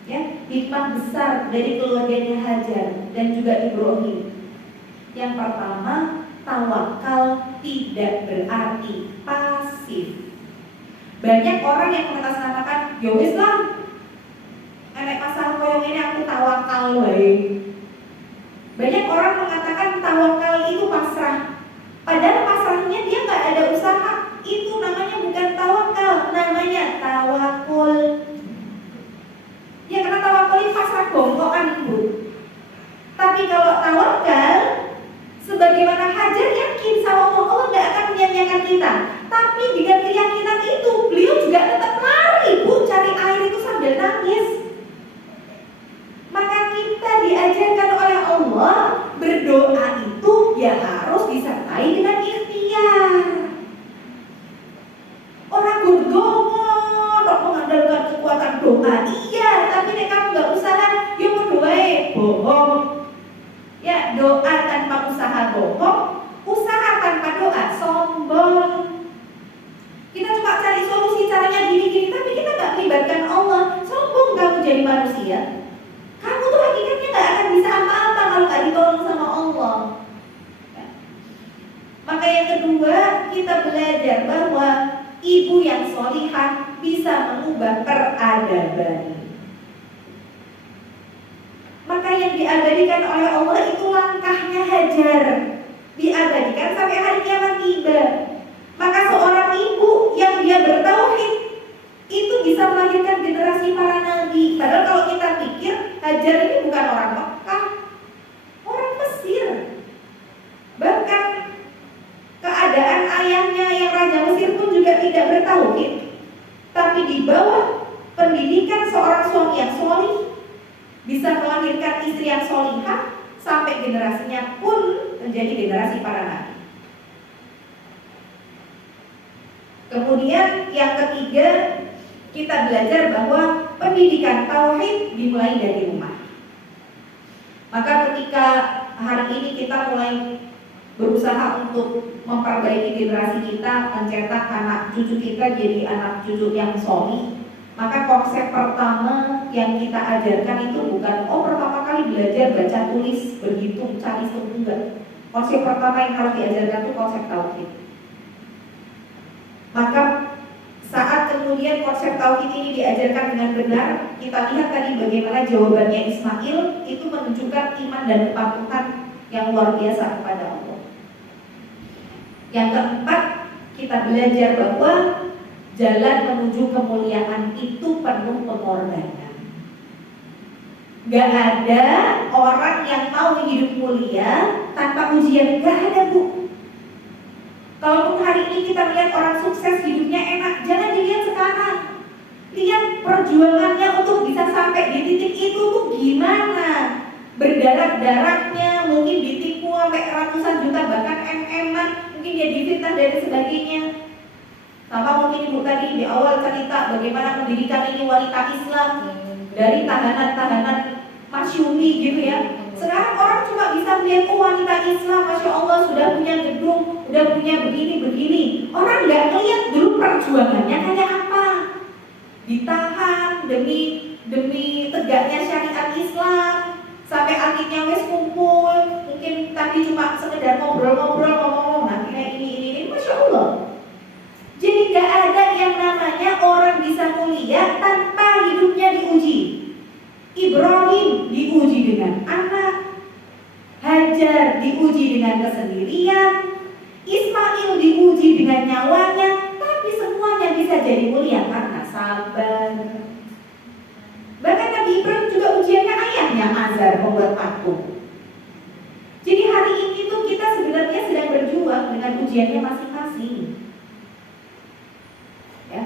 ya, hikmah besar dari keluarganya Hajar dan juga Ibrahim. Yang pertama, tawakal tidak berarti pasif. Banyak orang yang mengatasnamakan, ya wis lah, enek masalah koyong ini aku tawakal wae. Banyak orang mengatakan tawakal itu pasrah, padahal pasrahnya dia nggak ada usaha. Itu namanya bukan tawakal, namanya tawakul. Ya karena tawakal itu pasrah bongkokan, Bu. Tapi kalau tawakal, sebagaimana Hajar yakin sama Allah nggak akan menyanyiakan kita. Tapi dengan keyakinan itu, beliau juga tetap lari, Bu, cari air itu sambil nangis. Maka kita diajarkan oleh Allah berdoa itu ya harus disertai dengan ikhtiar. Orang berdoa, tak mengandalkan kekuatan doa, iya, tapi nek kamu nggak usaha, yuk berdoa bohong. Ya, doa tanpa usaha bohong, usaha tanpa doa sombong. Kita cuma cari solusi caranya gini-gini, tapi kita nggak melibatkan Allah. Sombong kamu jadi manusia. Kamu tuh hakikatnya nggak akan bisa apa-apa kalau nggak ditolong sama Allah. Maka yang kedua, kita belajar bahwa ibu yang sholihah bisa mengubah peradaban. Maka yang diabadikan oleh Allah itu langkahnya Hajar, diabadikan sampai hari kiamat tiba. Maka seorang ibu yang dia bertauhid itu bisa melahirkan generasi para nabi. Padahal kalau kita pikir Hajar ini bukan orang Mekah, orang Mesir. Bahkan keadaan ayahnya yang raja Mesir pun juga tidak bertauhid. di bawah pendidikan seorang suami yang solih, bisa melahirkan istri yang solihah, sampai generasinya pun menjadi generasi para nabi. Kemudian yang ketiga, kita belajar bahwa pendidikan tauhid dimulai dari rumah. Maka ketika hari ini kita mulai berusaha untuk memperbaiki generasi kita, mencetak anak cucu kita jadi anak cucu yang solih, maka konsep pertama yang kita ajarkan itu bukan pertama kali belajar baca tulis, berhitung, cari hitung, enggak. Konsep pertama yang harus diajarkan itu konsep tauhid. Maka saat kemudian konsep tauhid ini diajarkan dengan benar, kita lihat tadi bagaimana jawabannya Ismail itu menunjukkan iman dan kepatuhan yang luar biasa kepada Allah. Yang keempat, kita belajar bahwa jalan menuju kemuliaan itu penuh pengorbanan. Gak ada orang yang mau hidup mulia tanpa ujian, gak ada, Bu. Kalaupun hari ini kita lihat orang sukses hidupnya enak, jangan dilihat sekarang. Lihat perjuangannya untuk bisa sampai di titik itu tuh gimana. Berdarah-darahnya, mungkin ditipu sampai ratusan juta, bahkan MM-an, mungkin dia difitnah dan sebagainya. Sama mungkin Ibu tadi di awal cerita bagaimana pendidikan ini wanita Islam dari tahanan-tahanan masyumi gitu ya. Sekarang orang cuma bisa melihat wanita Islam, Masya Allah sudah punya gedung, udah punya begini-begini. Orang nggak melihat dulu perjuangannya kayak apa. Ditahan demi tegaknya syariat Islam, sampai akhirnya wes kumpul, mungkin tadi cuma sekedar ngobrol-ngobrol, ngomong-ngomong, nanti kayak ini, Masya Allah. Jadi gak ada yang namanya orang bisa mulia tanpa hidupnya diuji. Ibrahim diuji dengan anak, Hajar diuji dengan kesendirian, Ismail diuji dengan nyawanya, tapi semuanya bisa jadi mulia karena sabar. Bahkan Nabi Ibrahim juga ujiannya ayahnya Azar membuat patung. Jadi hari ini tuh kita sebenarnya sedang berjuang dengan ujiannya masing-masing. Ya.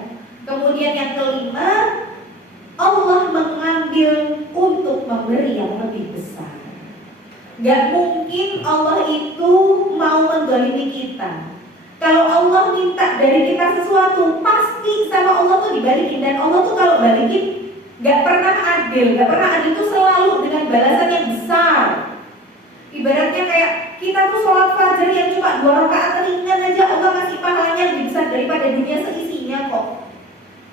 Kemudian yang kelima, Allah mengambil untuk memberi yang lebih besar. Gak mungkin Allah itu mau mendolimi kita. Kalau Allah minta dari kita sesuatu, pasti sama Allah tuh dibalikin. Dan Allah tuh kalau balikin gak pernah adil. Gak pernah adil tuh selalu dengan balasan yang besar. Ibaratnya kayak kita tuh sholat fajar yang cuma 2 rakaat ringan aja, Allah kasih pahalanya lebih besar daripada dunia seisinya kok.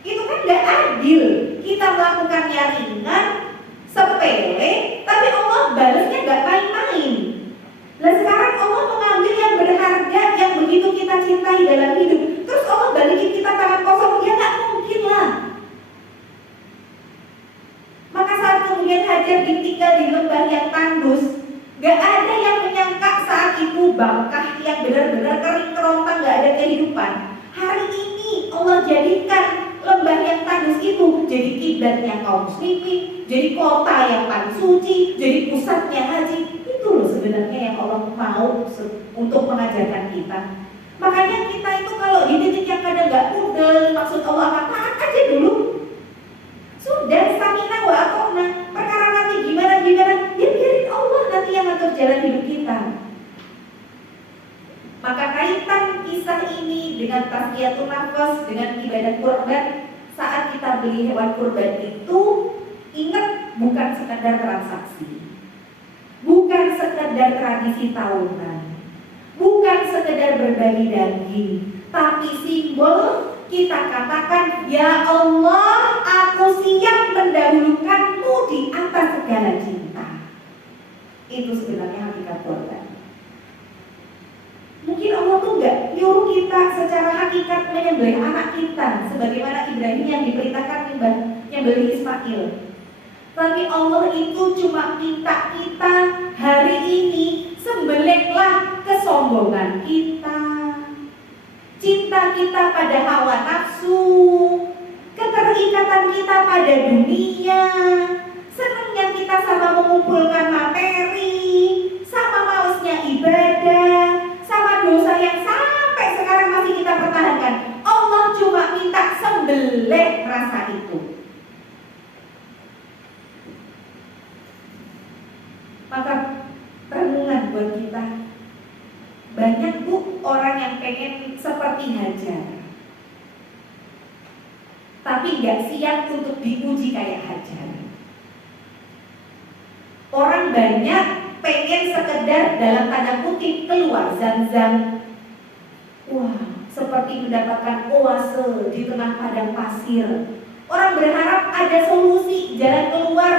Itu kan gak adil. Kita melakukannya ringan, sepele, tapi Allah balasnya gak main-main. Nah sekarang Allah mengambil yang berharga, yang begitu kita cintai dalam hidup, terus Allah balikin kita tangan kosong, ya gak mungkin lah. Maka saat kemudian Hajar ditinggal di lembah yang tandus, gak ada yang menyangka saat itu bangkah yang benar-benar kering kerontang, gak ada kehidupan. Hari ini Allah jadikan lembah yang tandus itu jadi kiblatnya kaum muslimin, jadi kota yang paling suci, jadi pusatnya haji. Itu loh sebenarnya yang Allah mau untuk mengajarkan kita. Makanya kita itu kalau di titik yang kadang gak pudel, maksud Allah apa, taat aja dulu. Sudah, stamina wa atokna. Perkara nanti gimana, ya biarin Allah nanti yang ngatur jalan hidup kita. Maka kaitan kisah ini dengan tazkiyatun nafas, dengan ibadah kurban, saat kita beli hewan kurban itu, ingat bukan sekadar transaksi, bukan sekadar tradisi tahunan, bukan sekadar berbagi daging, tapi simbol kita katakan, ya Allah, aku siap mendahulukanmu di atas segala cinta. Itu sebenarnya hakikat kurban. Mungkin Allah tuh nggak nyuruh kita secara hakikat menyembelih anak kita sebagaimana Ibrahim yang diperintahkan menyembelih Ismail. Tapi Allah itu cuma minta kita hari ini sembelihlah kesombongan kita, cinta kita pada hawa nafsu, keterikatan kita pada dunia, senangnya kita sama mengumpulkan materi, sama malesnya ibadah, sama dosa yang sampai sekarang masih kita pertahankan. Allah cuma minta sembelih rasa itu. Maka renungan buat kita. Banyak Bu orang yang pengen seperti Hajar, tapi gak siap untuk diuji kayak Hajar. Orang banyak pengen sekedar dalam tanda kutip keluar Zam-Zam. Wah, seperti mendapatkan oase di tengah padang pasir. Orang berharap ada solusi, jalan keluar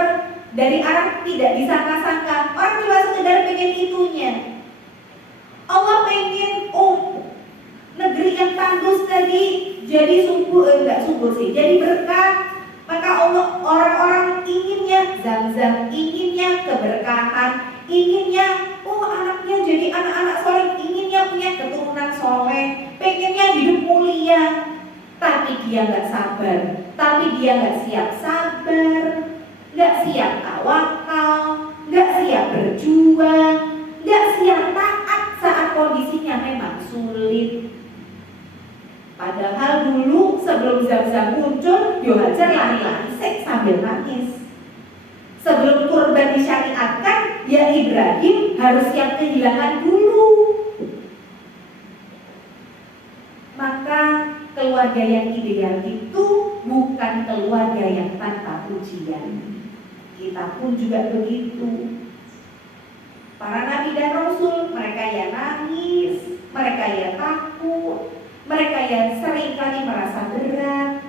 dari arah tidak disangka-sangka. Orang cuma sekedar pengen itunya. Allah pengen negeri yang tandus tadi jadi subur, enggak subur sih, jadi berkah. Maka Allah, orang-orang inginnya Zam-Zam, inginnya keberkahan, inginnya anaknya jadi anak-anak soleh, inginnya punya keturunan soleh, pengennya hidup mulia. Tapi dia nggak sabar, tapi dia nggak siap sabar, nggak siap tawakal, nggak siap berjuang, nggak siap taat saat kondisinya memang sulit. Padahal dulu sebelum Zam-Zam muncul, Hajar lari-lari sambil nangis. Sebelum kurban disyariatkan, ya Ibrahim harus siap kehilangan dulu. Maka keluarga yang ideal itu bukan keluarga yang tanpa ujian. Kita pun juga begitu. Para nabi dan rasul, mereka ya nangis, mereka ya takut, mereka yang seringkali merasa berat.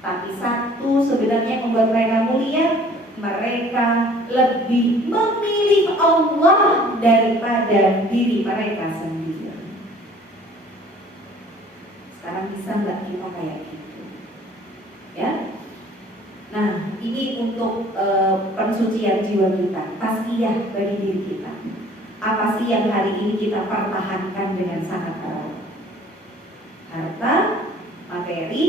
Tapi satu sebenarnya membuat mereka mulia, mereka lebih memilih Allah daripada diri mereka sendiri. Sekarang bisa nggak kita kayak gitu? Ya. Nah, ini untuk pensucian jiwa kita, tasqiyah bagi diri kita. Apa sih yang hari ini kita pertahankan dengan sangat erat? Harta, materi,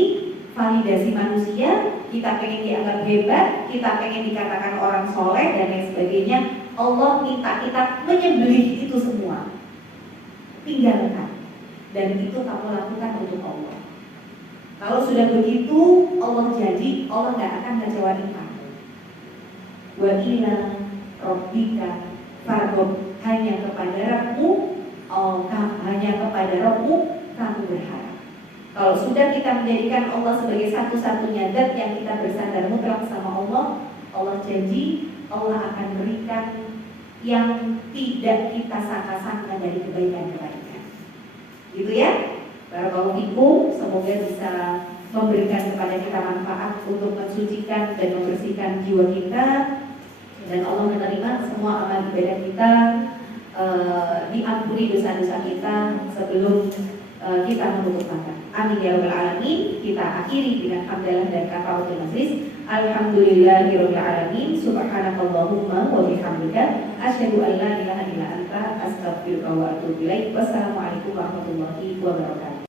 validasi manusia, kita pengen dianggap hebat, kita pengen dikatakan orang soleh dan lain sebagainya. Allah minta kita menyembelih itu semua, tinggalkan, dan itu kamu lakukan untuk Allah. Kalau sudah begitu, Allah janji Allah nggak akan ngecewain kamu. Wa ila rabbika farghab, hanya kepada Rabbmu, hanya kepada Rabbmu kamu berharap. Kalau sudah kita menjadikan Allah sebagai satu-satunya zat yang kita bersandar mutlak sama Allah, Allah janji Allah akan berikan yang tidak kita sangka-sangka dari kebaikan-kebaikan. Gitu ya. Barakallahu fikum, semoga bisa memberikan kepada kita manfaat untuk mensucikan dan membersihkan jiwa kita, dan Allah menerima semua amal ibadah kita, diampuni dosa-dosa kita sebelum kita menutup mata. Amin ya rabbal alamin. Kita akhiri dengan hamdalah dan kafaratul majlis. Alhamdulillahirabbil alamin. Subhanakallahumma wa bihamdika asyhadu an la ilaha illa anta astaghfiruka wa atubu ilaik. Wassalamualaikum warahmatullahi wabarakatuh.